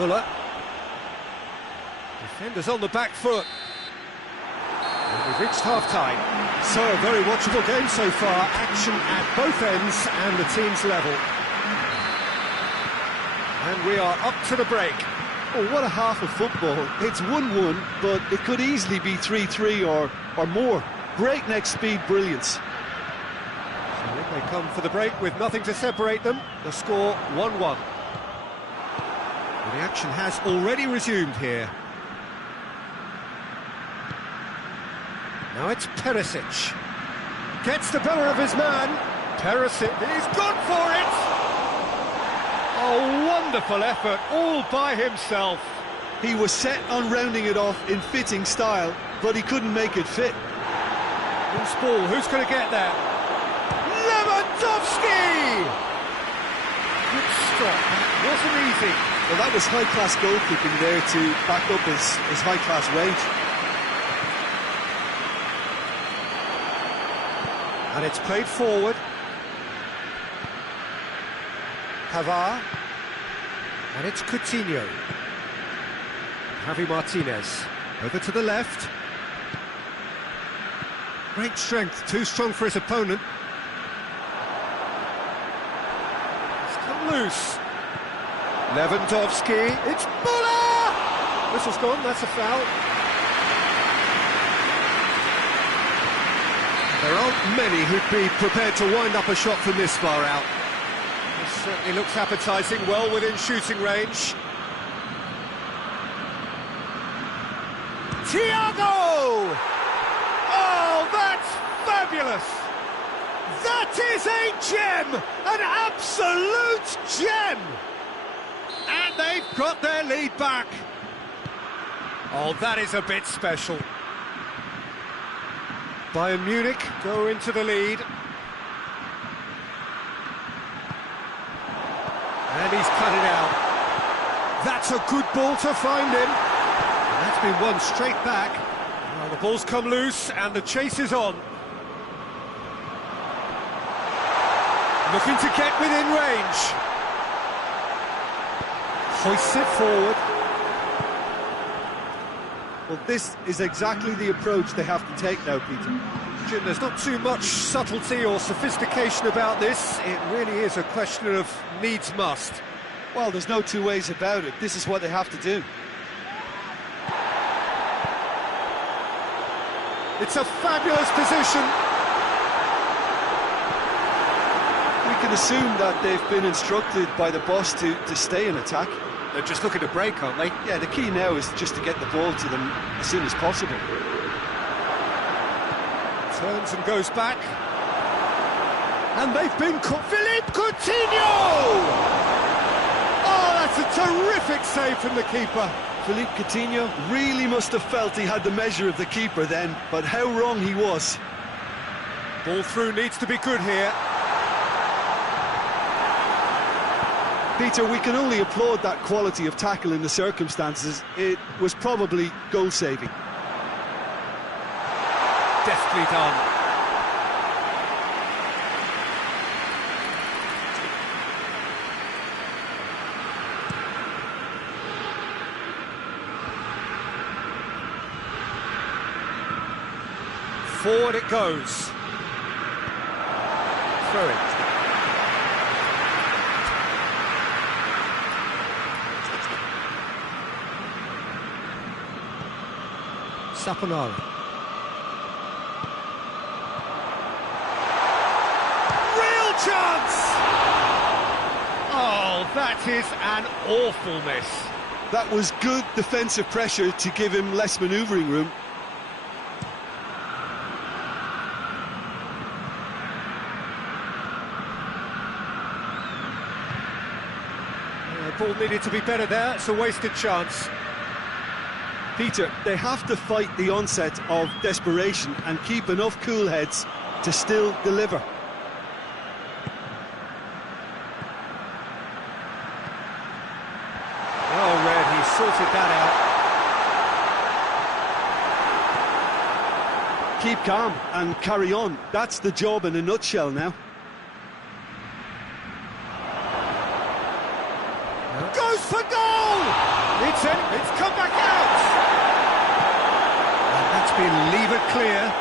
Muller. Defenders on the back foot. And We've reached half-time. So, a very watchable game so far. Action at both ends and the team's level. And we are up to the break. Oh, what a half of football. It's 1-1, but it could easily be 3-3 or more. Breakneck speed brilliance. So they come for the break with nothing to separate them. The score 1-1. Well, the action has already resumed here. Now it's Perisic. Gets the better of his man. Perisic, he's gone for it! Oh, wonderful effort, all by himself. He was set on rounding it off in fitting style, but he couldn't make it fit. Loose ball, who's going to get there? Lewandowski! Good stop, that wasn't easy. Well, that was high-class goalkeeping there to back up his high-class wage. And it's played forward. Pavard. And it's Coutinho. Javi Martinez. Over to the left. Great strength, too strong for his opponent. It's come loose. Lewandowski. It's Muller! Whistle's gone, that's a foul. There aren't many who'd be prepared to wind up a shot from this far out. It certainly looks appetising, well within shooting range. Thiago! Oh, that's fabulous! That is a gem! An absolute gem! And they've got their lead back. Oh, that is a bit special. Bayern Munich go into the lead. And he's cut it out. That's a good ball to find him. And that's been won straight back. Well, the ball's come loose and the chase is on. Looking to get within range. Hoists it forward. Well, this is exactly the approach they have to take now, Peter. Jim, there's not too much subtlety or sophistication about this. It really is a question of needs must. Well, there's no two ways about it. This is what they have to do. It's a fabulous position. We can assume that they've been instructed by the boss to stay in attack. They're just looking to break, aren't they? Yeah, the key now is just to get the ball to them as soon as possible. Turns and goes back. And they've been caught. Philippe Coutinho! Oh, that's a terrific save from the keeper. Philippe Coutinho really must have felt he had the measure of the keeper then, but how wrong he was. Ball through needs to be good here. Peter, we can only applaud that quality of tackle in the circumstances. It was probably goal-saving. Deftly done. Forward it goes. Throw it. Saponara. Real chance! Oh, that is an awful miss. That was good defensive pressure to give him less manoeuvring room. The ball needed to be better there, it's a wasted chance. Peter, they have to fight the onset of desperation and keep enough cool heads to still deliver. Well read, he sorted that out. Keep calm and carry on. That's the job in a nutshell now. Goes for goal! It's come back out! And that's been levered clear.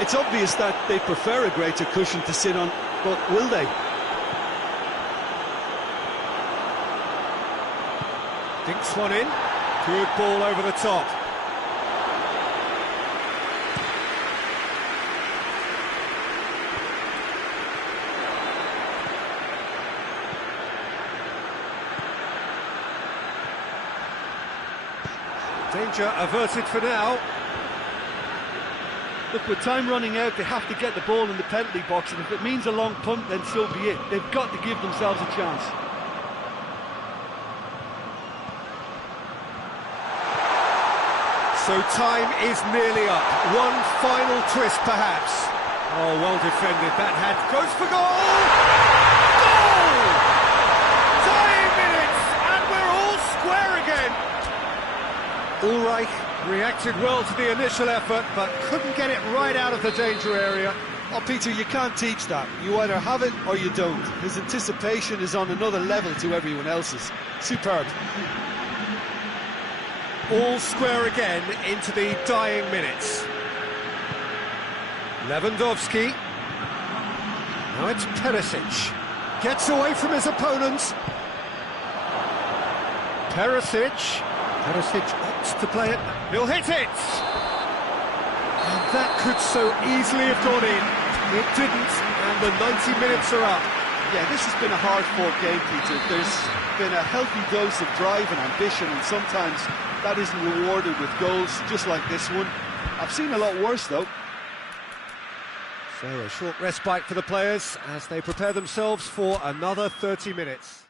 It's obvious that they prefer a greater cushion to sit on, but will they? Dinks one in. Good ball over the top. Danger averted for now. Look, with time running out, they have to get the ball in the penalty box, and if it means a long punt, then so be it. They've got to give themselves a chance. So time is nearly up. One final twist, perhaps. Oh, well defended. That had goes for goal! Goal! Dying minutes, and we're all square again. Ulreich reacted well to the initial effort, but couldn't get it right out of the danger area. Oh, Peter, you can't teach that. You either have it or you don't. His anticipation is on another level to everyone else's. Superb. All square again into the dying minutes. Lewandowski. Now it's Perisic. Gets away from his opponents. Perisic opts to play it. He'll hit it! And that could so easily have gone in. It didn't, and the 90 minutes are up. Yeah, this has been a hard-fought game, Peter. There's been a healthy dose of drive and ambition, and sometimes that isn't rewarded with goals, just like this one. I've seen a lot worse, though. So a short respite for the players as they prepare themselves for another 30 minutes.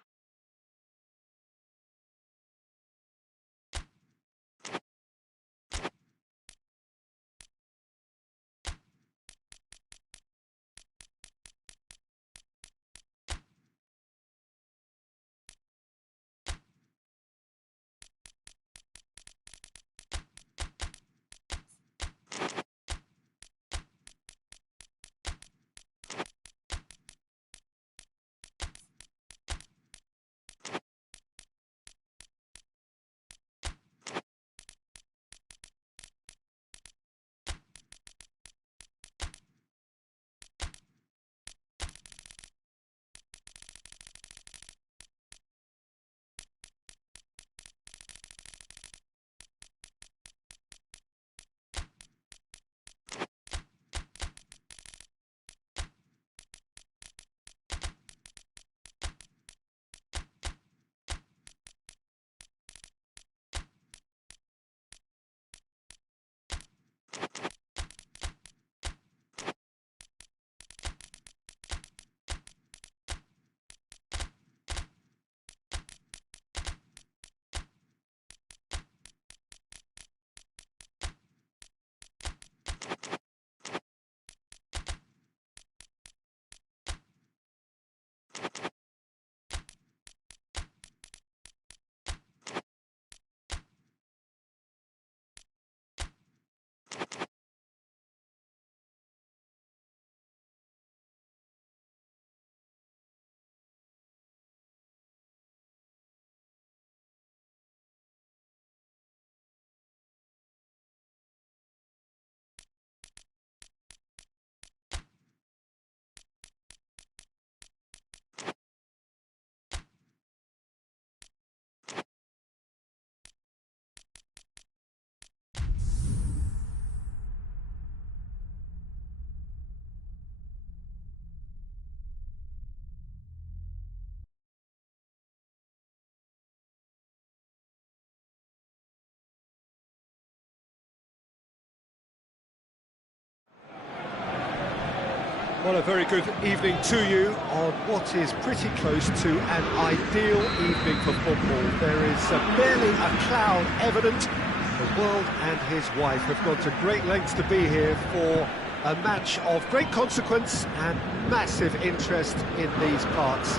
Well, a very good evening to you on what is pretty close to an ideal evening for football. There is barely a cloud evident. The world and his wife have gone to great lengths to be here for a match of great consequence and massive interest in these parts.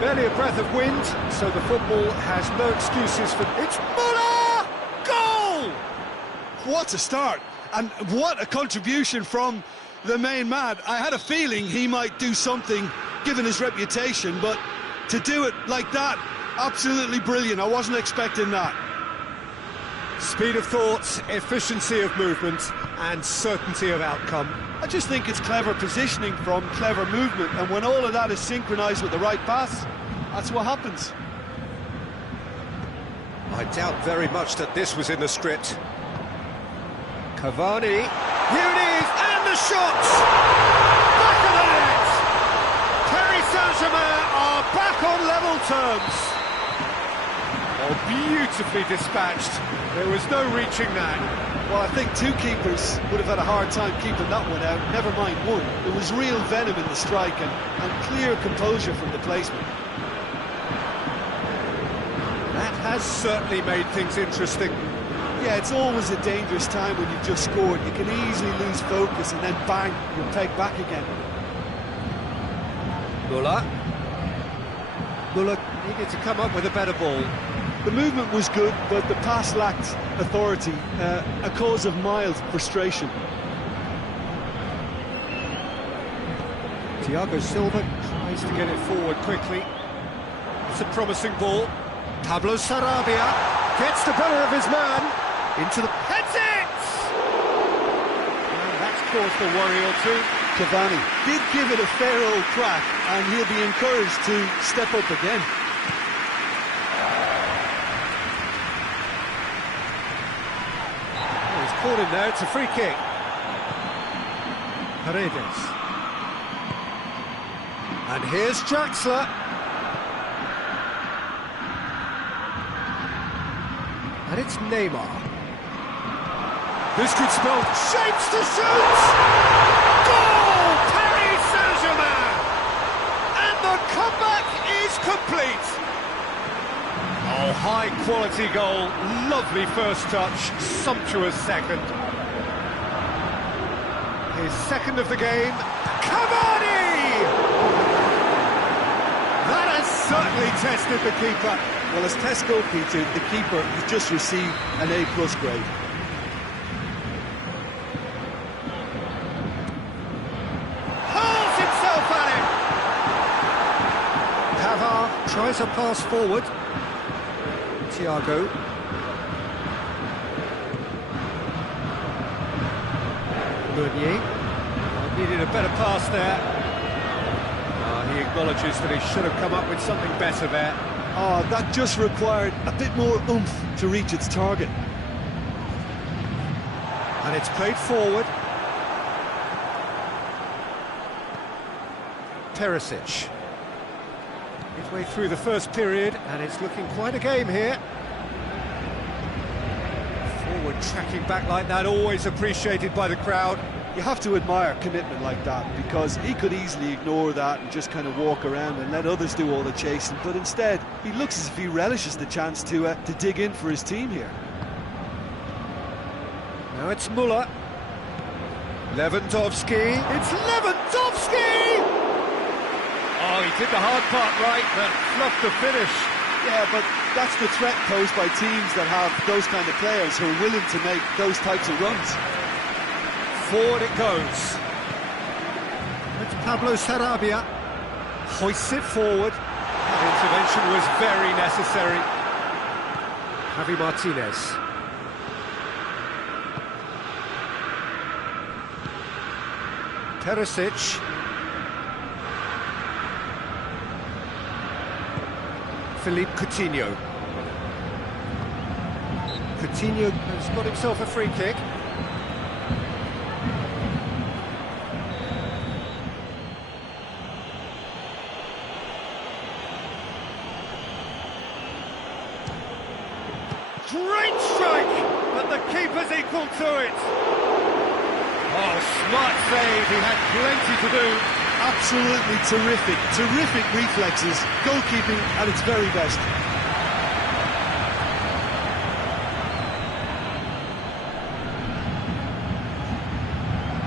Barely a breath of wind, so the football has no excuses for... It's Muller! Goal! What a start, and what a contribution from the main man. I had a feeling he might do something, given his reputation, but to do it like that, absolutely brilliant. I wasn't expecting that. Speed of thought, efficiency of movement, and certainty of outcome. I just think it's clever positioning from clever movement, and when all of that is synchronised with the right pass, that's what happens. I doubt very much that this was in the script. Cavani, here it is, and the shot! Back of the net! Paris Saint-Germain are back on level terms. Oh, beautifully dispatched. There was no reaching that. Well, I think two keepers would have had a hard time keeping that one out, never mind one. There was real venom in the strike and clear composure from the placement. That has certainly made things interesting. Yeah, it's always a dangerous time when you've just scored. You can easily lose focus and then bang, you're pegged back again. Muller needed to come up with a better ball. The movement was good, but the pass lacked authority, a cause of mild frustration. Thiago Silva tries to get it forward quickly. It's a promising ball. Pablo Sarabia gets the better of his man. Into the... Heads it! Well, that's caused a worry or two. Cavani did give it a fair old crack, and he'll be encouraged to step up again. Caught him there, it's a free kick. Paredes. And here's Jaxler. And it's Neymar. This could spell shapes to shoot! Goal! Paris Saint-Germain! And the comeback is complete! Oh, high-quality goal, lovely first touch, sumptuous second. His second of the game, Cavani! That has certainly tested the keeper. Well, as test goalkeeper, the keeper has just received an A+ grade. Hurls himself at him! Pavard tries a pass forward. Thiago. Meunier. Needed a better pass there. He acknowledges that he should have come up with something better there. That just required a bit more oomph to reach its target. And it's played forward. Perisic. Midway through the first period, and it's looking quite a game here. Forward tracking back like that, always appreciated by the crowd. You have to admire commitment like that, because he could easily ignore that and just kind of walk around and let others do all the chasing, but instead he looks as if he relishes the chance to dig in for his team here. Now it's Muller. Lewandowski. It's Lewandowski! Oh, he did the hard part right, but fluffed the finish. Yeah, but that's the threat posed by teams that have those kind of players who are willing to make those types of runs. Forward it goes. It's Pablo Sarabia. Hoists it forward. That intervention was very necessary. Javi Martinez. Perisic. Philippe Coutinho. Coutinho has got himself a free kick. Great strike, but the keeper's equal to it. Oh, smart save, he had plenty to do. Absolutely terrific reflexes, goalkeeping at its very best.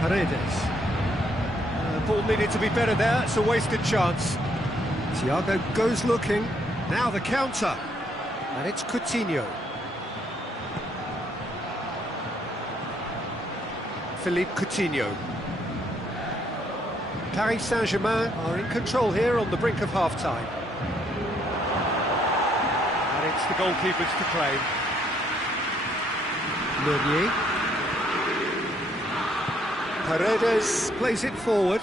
Paredes. Ball needed to be better there, it's a wasted chance. Thiago goes looking, now the counter, and it's Coutinho. Philippe Coutinho. Paris Saint-Germain are in control here on the brink of half-time. And it's the goalkeepers to claim. Meunier. Paredes plays it forward.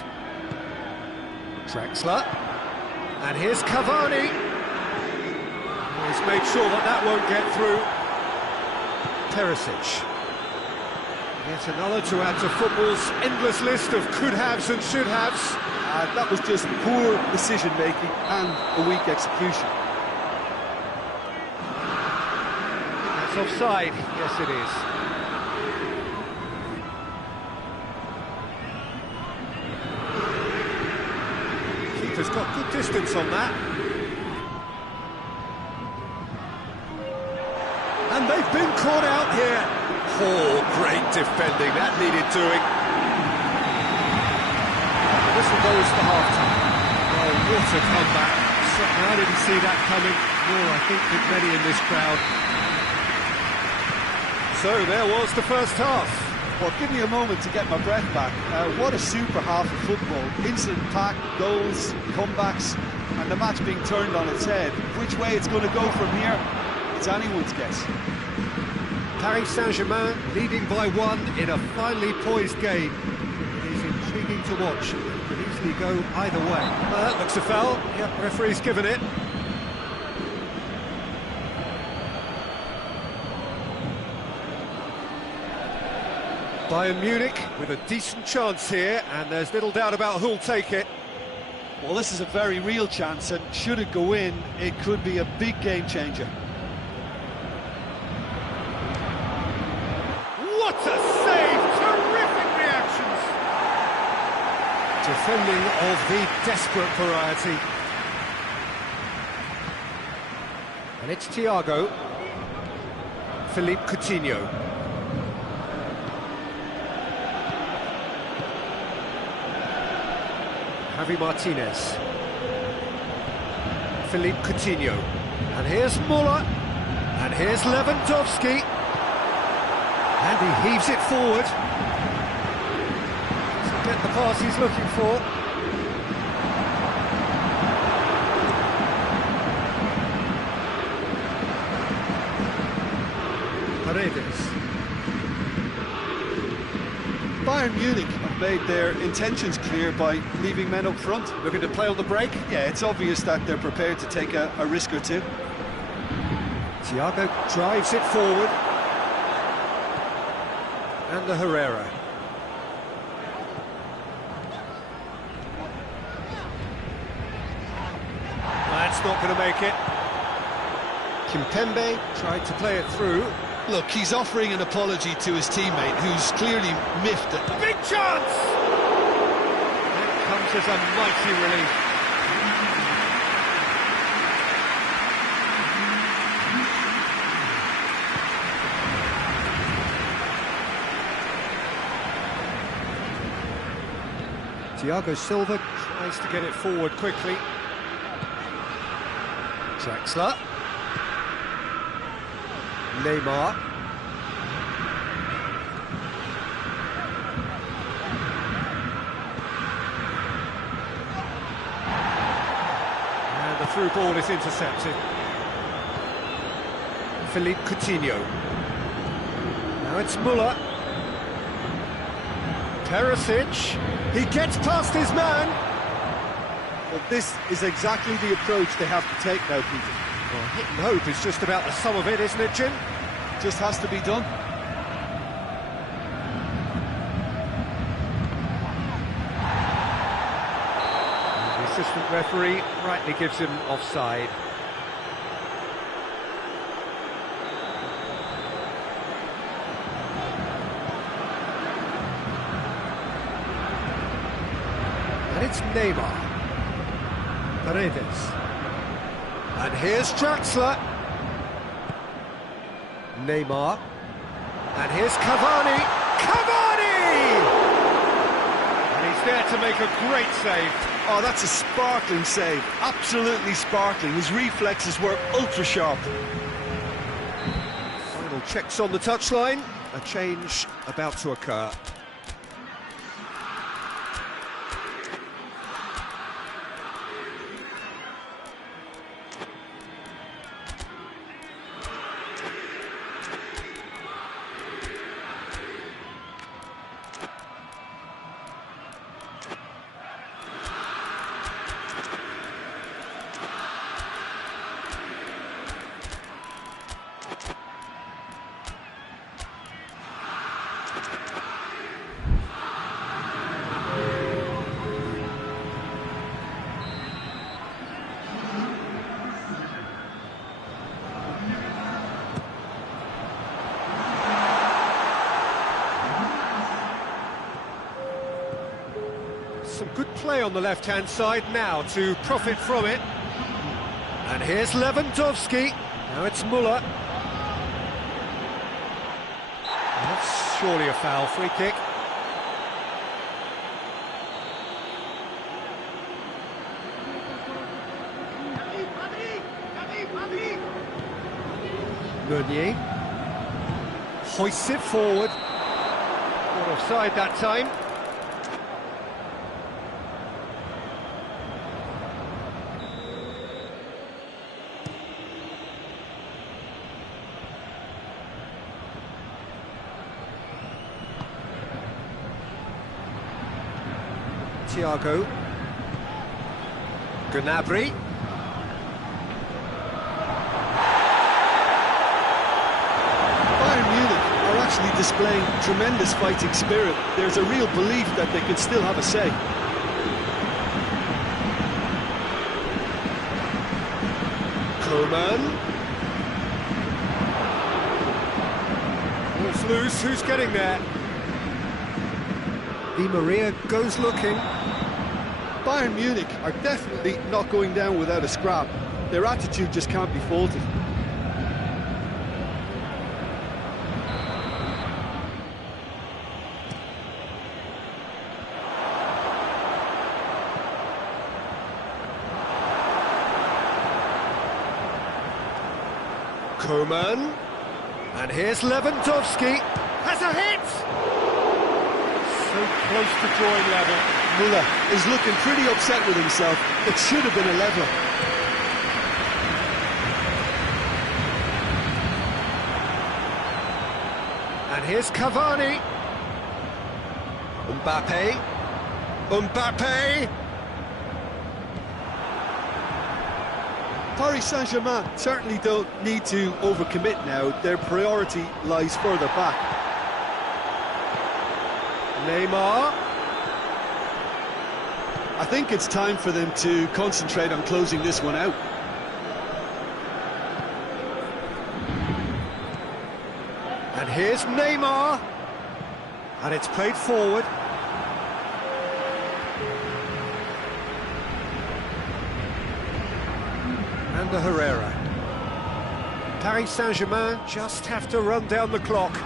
Draxler. And here's Cavani. He's made sure that that won't get through. Perisic. Yet another to add to football's endless list of could-haves and should-haves. That was just poor decision-making and a weak execution. That's offside. Yes, it is. Keeper's got good distance on that. And they've been caught out here. Oh, great defending. That needed doing. The whistle goes for half-time. Well, what a comeback. Certainly I didn't see that coming. Nor, I think, did many in this crowd. So there was the first half. Well, give me a moment to get my breath back. What a super half of football. Instant pack, goals, comebacks, and the match being turned on its head. Which way it's going to go from here, it's anyone's guess. Paris Saint-Germain leading by 1 in a finely poised game. It is intriguing to watch. It could easily go either way. Well, that looks a foul. Yep, referee's given it. Bayern Munich with a decent chance here, and there's little doubt about who'll take it. Well, this is a very real chance, and should it go in, it could be a big game changer. What a save! Terrific reactions! Defending of the desperate variety. And it's Thiago. Philippe Coutinho. Javi Martinez. Philippe Coutinho. And here's Müller. And here's Lewandowski. And he heaves it forward. Doesn't get the pass he's looking for. Paredes. Bayern Munich have made their intentions clear by leaving men up front. Looking to play on the break. Yeah, it's obvious that they're prepared to take a risk or two. Thiago drives it forward. And the Herrera. That's not going to make it. Kimpembe tried to play it through. Look, he's offering an apology to his teammate, who's clearly miffed it. Big chance! That comes as a mighty relief. Thiago Silva tries to get it forward quickly. Draxler. Neymar. And the through ball is intercepted. Philippe Coutinho. Now it's Müller. Perisic. He gets past his man. Well, this is exactly the approach they have to take now, Peter. Well, hit and hope is just about the sum of it, isn't it, Jim? Just has to be done. And the assistant referee rightly gives him offside. And it's Neymar. Paredes. And here's Draxler. Neymar. And here's Cavani. Cavani! And he's there to make a great save. Oh, that's a sparkling save. Absolutely sparkling. His reflexes were ultra sharp. Final checks on the touchline. A change about to occur. play on the left-hand side now to profit from it. And here's Lewandowski. Now it's Müller. That's surely a foul, free kick. Meunier hoists it forward. Not offside that time. Thiago. Gnabry. Actually displaying tremendous fighting spirit. There's a real belief that they can still have a say. Hwlan. Ball's loose, who's getting there? Di Maria goes looking. Bayern Munich are definitely not going down without a scrap. Their attitude just can't be faulted. Coman, and here's Lewandowski, has a hit! So close to drawing level. Müller is looking pretty upset with himself. It should have been a leveller. And here's Cavani. Mbappe. Paris Saint-Germain certainly don't need to overcommit now. Their priority lies further back. Neymar. I think it's time for them to concentrate on closing this one out. And here's Neymar. And it's played forward. And the Herrera. Paris Saint-Germain just have to run down the clock.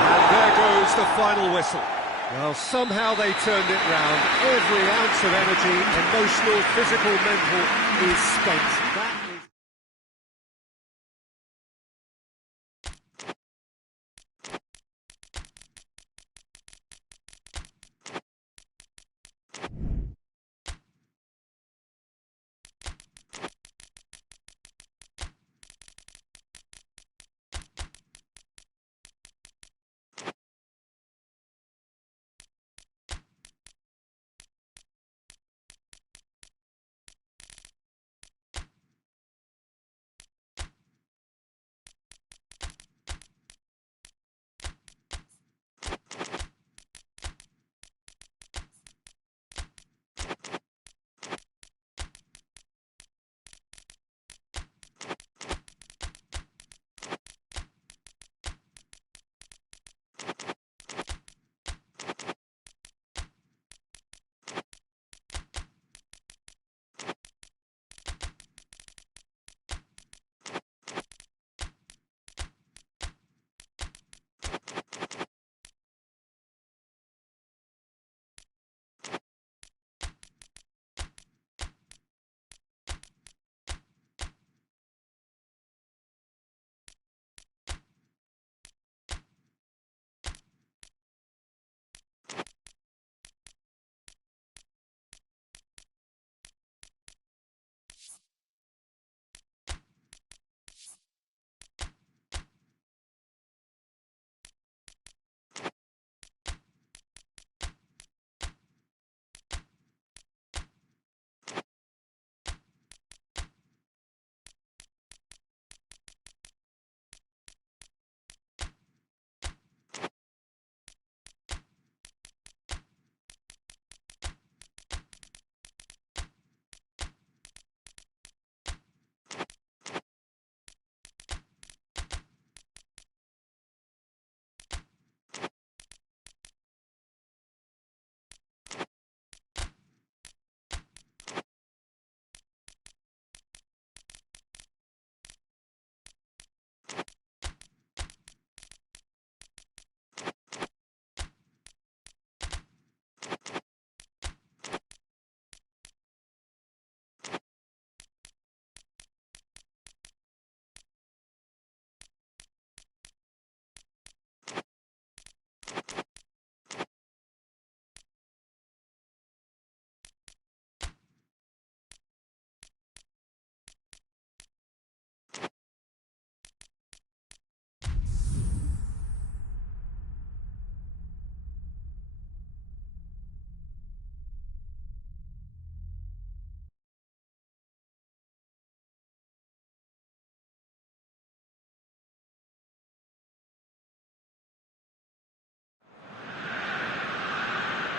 And there goes the final whistle. Well, somehow they turned it round. Every ounce of energy, emotional, physical, mental, is spent. That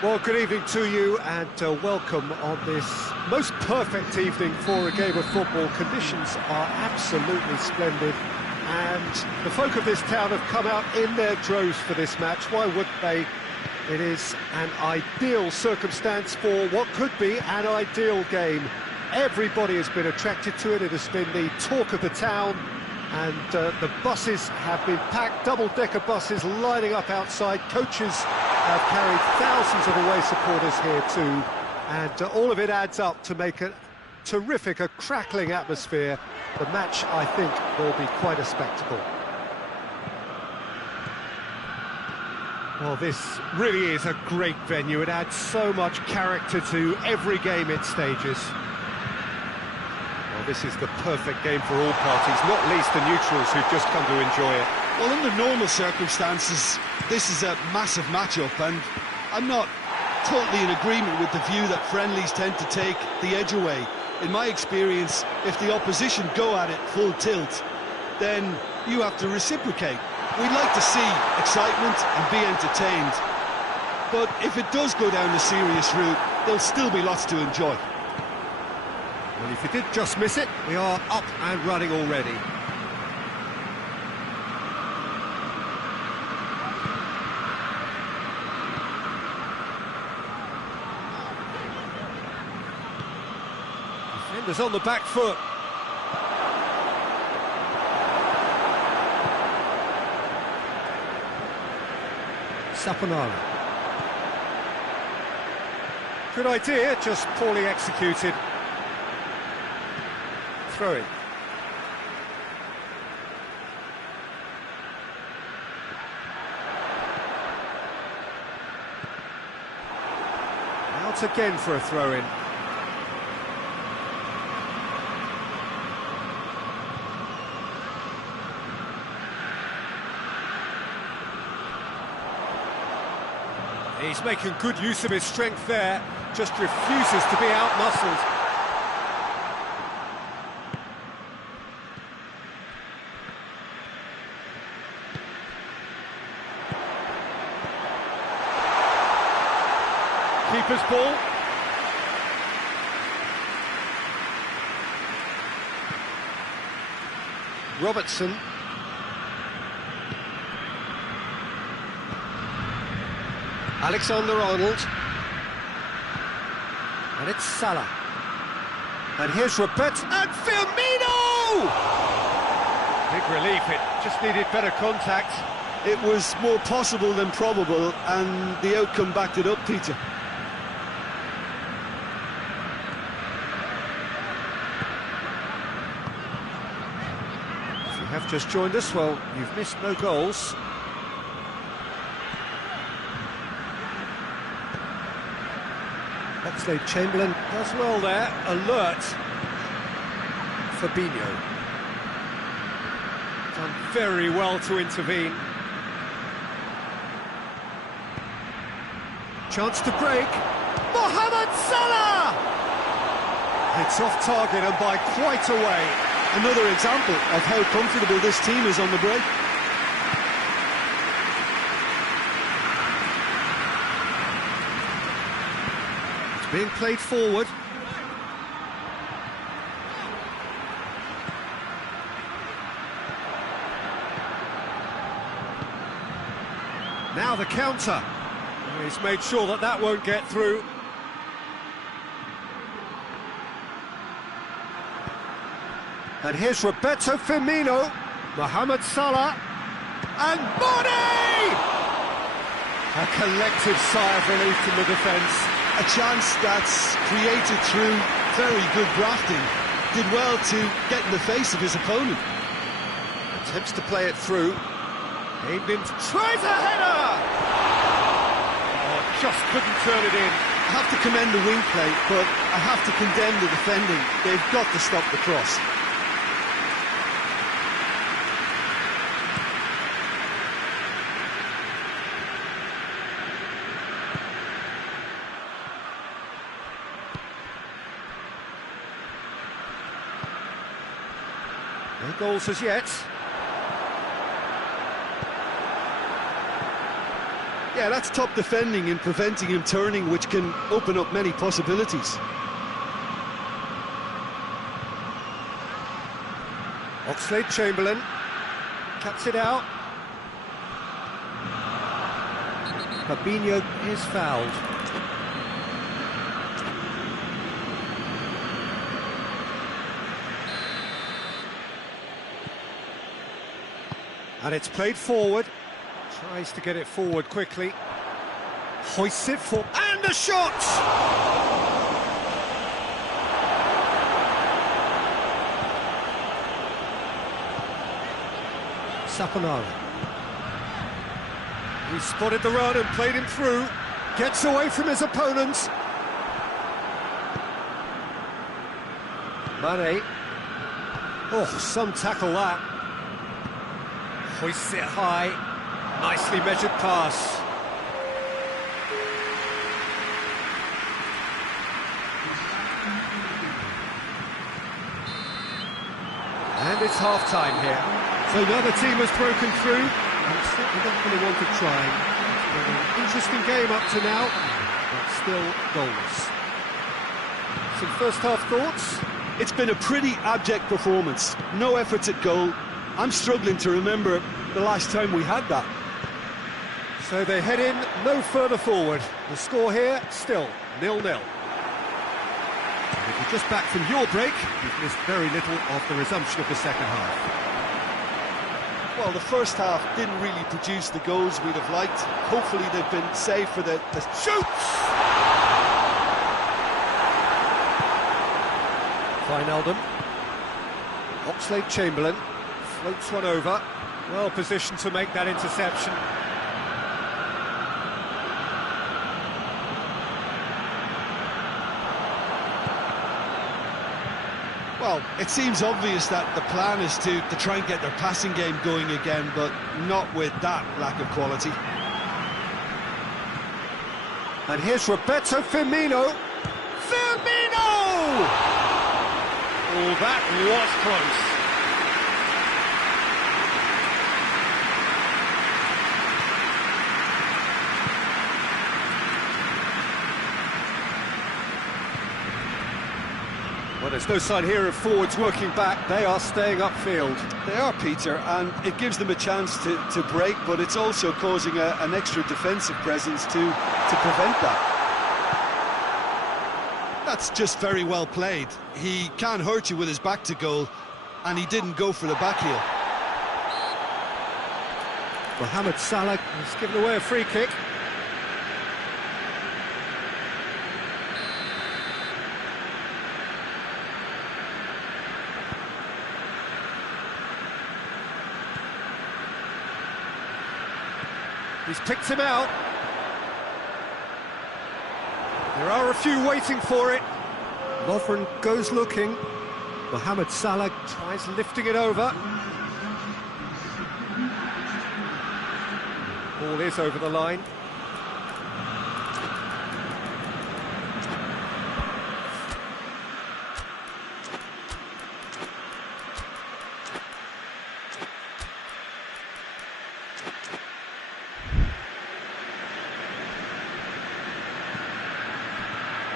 Well, good evening to you and welcome on this most perfect evening for a game of football. Conditions are absolutely splendid and the folk of this town have come out in their droves for this match. Why wouldn't they? It is an ideal circumstance for what could be an ideal game. Everybody has been attracted to it. It has been the talk of the town. And the buses have been packed, double-decker buses lining up outside. Coaches have carried thousands of away supporters here too. And all of it adds up to make a terrific, a crackling atmosphere. The match, I think, will be quite a spectacle. Well, this really is a great venue. It adds so much character to every game it stages. This is the perfect game for all parties, not least the neutrals who've just come to enjoy it. Well, under normal circumstances, this is a massive matchup, and I'm not totally in agreement with the view that friendlies tend to take the edge away. In my experience, if the opposition go at it full tilt, then you have to reciprocate. We'd like to see excitement and be entertained, but if it does go down the serious route, there'll still be lots to enjoy. Well, if you did just miss it, we are up and running already. Defenders on the back foot. Saponara. Good idea, just poorly executed. Throw it. Out again for a throw-in. He's making good use of his strength there, just refuses to be out-muscled. Keeper's ball. Robertson. Alexander-Arnold. And it's Salah. And here's Robert and Firmino! Big relief, it just needed better contact. It was more possible than probable, and the outcome backed it up, Peter. If you have just joined us, well, you've missed no goals. Oxlade-Chamberlain does well there, alert. Fabinho. Done very well to intervene. Chance to break. Mohamed Salah! It's off target and by quite a way. Another example of how comfortable this team is on the break. It's being played forward. Now the counter. He's made sure that that won't get through. And here's Roberto Firmino, Mohamed Salah, and Mane! A collective sigh of relief from the defence. A chance that's created through very good drafting. Did well to get in the face of his opponent. Attempts to play it through. Aimed in, tries a header! Just couldn't turn it in. I have to commend the wing play, but I have to condemn the defending. They've got to stop the cross. No goals as yet. Yeah, that's top defending and preventing him turning, which can open up many possibilities. Oxlade-Chamberlain cuts it out. Fabinho is fouled. And it's played forward. Tries to get it forward quickly. Hoists it for... and a shot! Saponara. He spotted the run and played him through. Gets away from his opponents. Mane. Oh, some tackle that. Hoists it high. Nicely measured pass. And it's half-time here. So now the team has broken through. I'm certainly not going to want to try. It's been an interesting game up to now, but still goalless. Some first-half thoughts? It's been a pretty abject performance. No efforts at goal. I'm struggling to remember the last time we had that. So they head in no further forward. The score here, still 0-0. If you're just back from your break, you've missed very little of the resumption of the second half. Well, the first half didn't really produce the goals we'd have liked. Hopefully they've been saved for the shoots! Wijnaldum. Oxlade-Chamberlain floats one over. Well positioned to make that interception. Well, it seems obvious that the plan is to try and get their passing game going again, but not with that lack of quality. And here's Roberto Firmino. Firmino! Oh, that was close. Well, there's no sign here of forwards working back. They are staying upfield. They are, Peter, and it gives them a chance to break, but it's also causing an extra defensive presence to prevent that. That's just very well played. He can hurt you with his back to goal, and he didn't go for the back heel. Mohamed Salah has given away a free kick. He's picked him out. There are a few waiting for it. Lovren goes looking. Mohamed Salah tries lifting it over. Ball is over the line.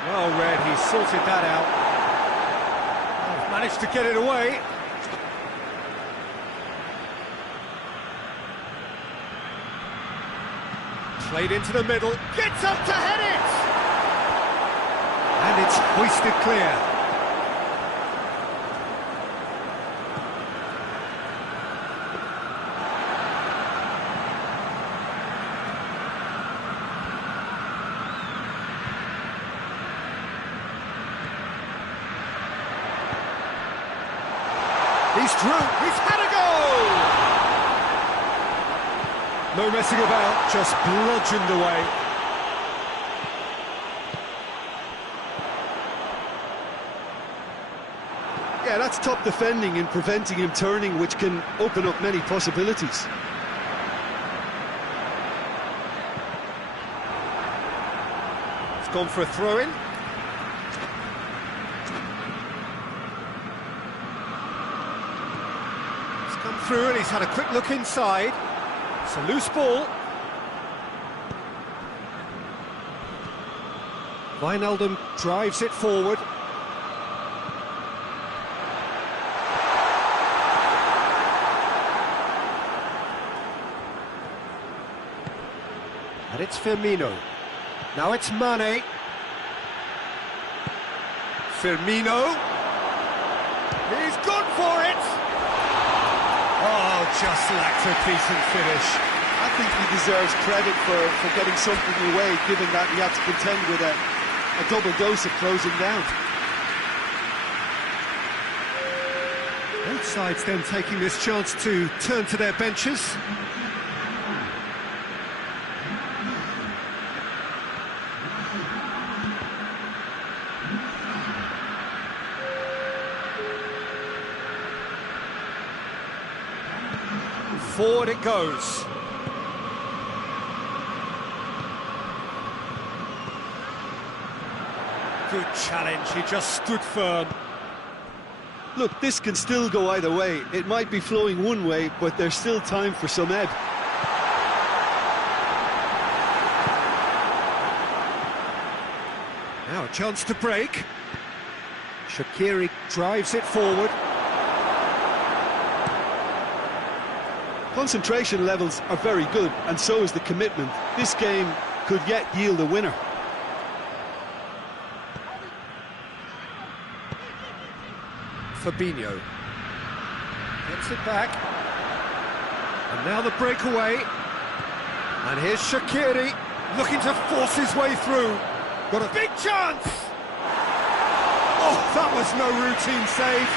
Well read, he sorted that out. Oh, managed to get it away. Played into the middle, gets up to head it! And it's hoisted clear. He's through, he's had a goal! No messing about, just bludgeoned away. Yeah, that's top defending and preventing him turning, which can open up many possibilities. It's gone for a throw-in. Through, and he's had a quick look inside. It's a loose ball. Wijnaldum drives it forward. And it's Firmino. Now it's Mane. Firmino. He's gone for it! Oh, just lacked a decent finish. I think he deserves credit for getting something away, given that he had to contend with a double dose of closing down. Both sides then taking this chance to turn to their benches. Forward it goes. Good challenge, he just stood firm. Look, this can still go either way. It might be flowing one way, but there's still time for some ebb. Now a chance to break. Shaqiri drives it forward. Concentration levels are very good, and so is the commitment. This game could yet yield a winner. Fabinho gets it back, and now the breakaway, and here's Shaqiri looking to force his way through. Got a big chance! Oh, that was no routine save.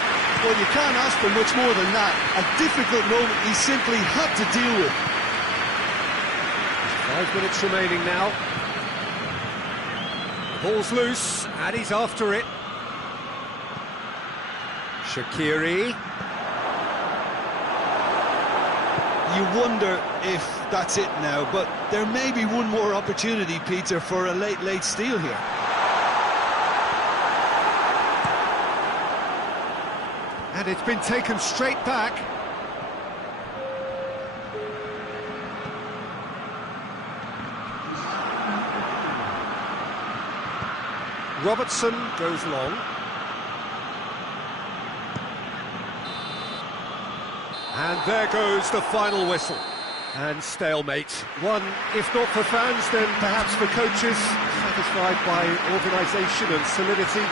Well, you can't ask for much more than that. A difficult moment he simply had to deal with. 5 minutes remaining now. The ball's loose, and he's after it. Shaqiri. You wonder if that's it now, but there may be one more opportunity, Peter, for a late steal here. And it's been taken straight back. Robertson goes long. And there goes the final whistle. And stalemate. One, if not for fans, then perhaps for coaches, satisfied by organisation and solidity.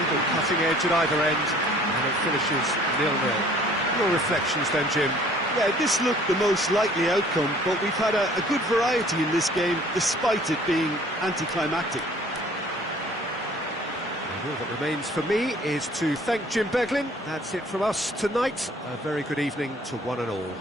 Little cutting edge at either end, and it finishes 0-0. Your reflections then, Jim? Yeah, this looked the most likely outcome, but we've had a good variety in this game, despite it being anticlimactic. All that remains for me is to thank Jim Beglin. That's it from us tonight. A very good evening to one and all.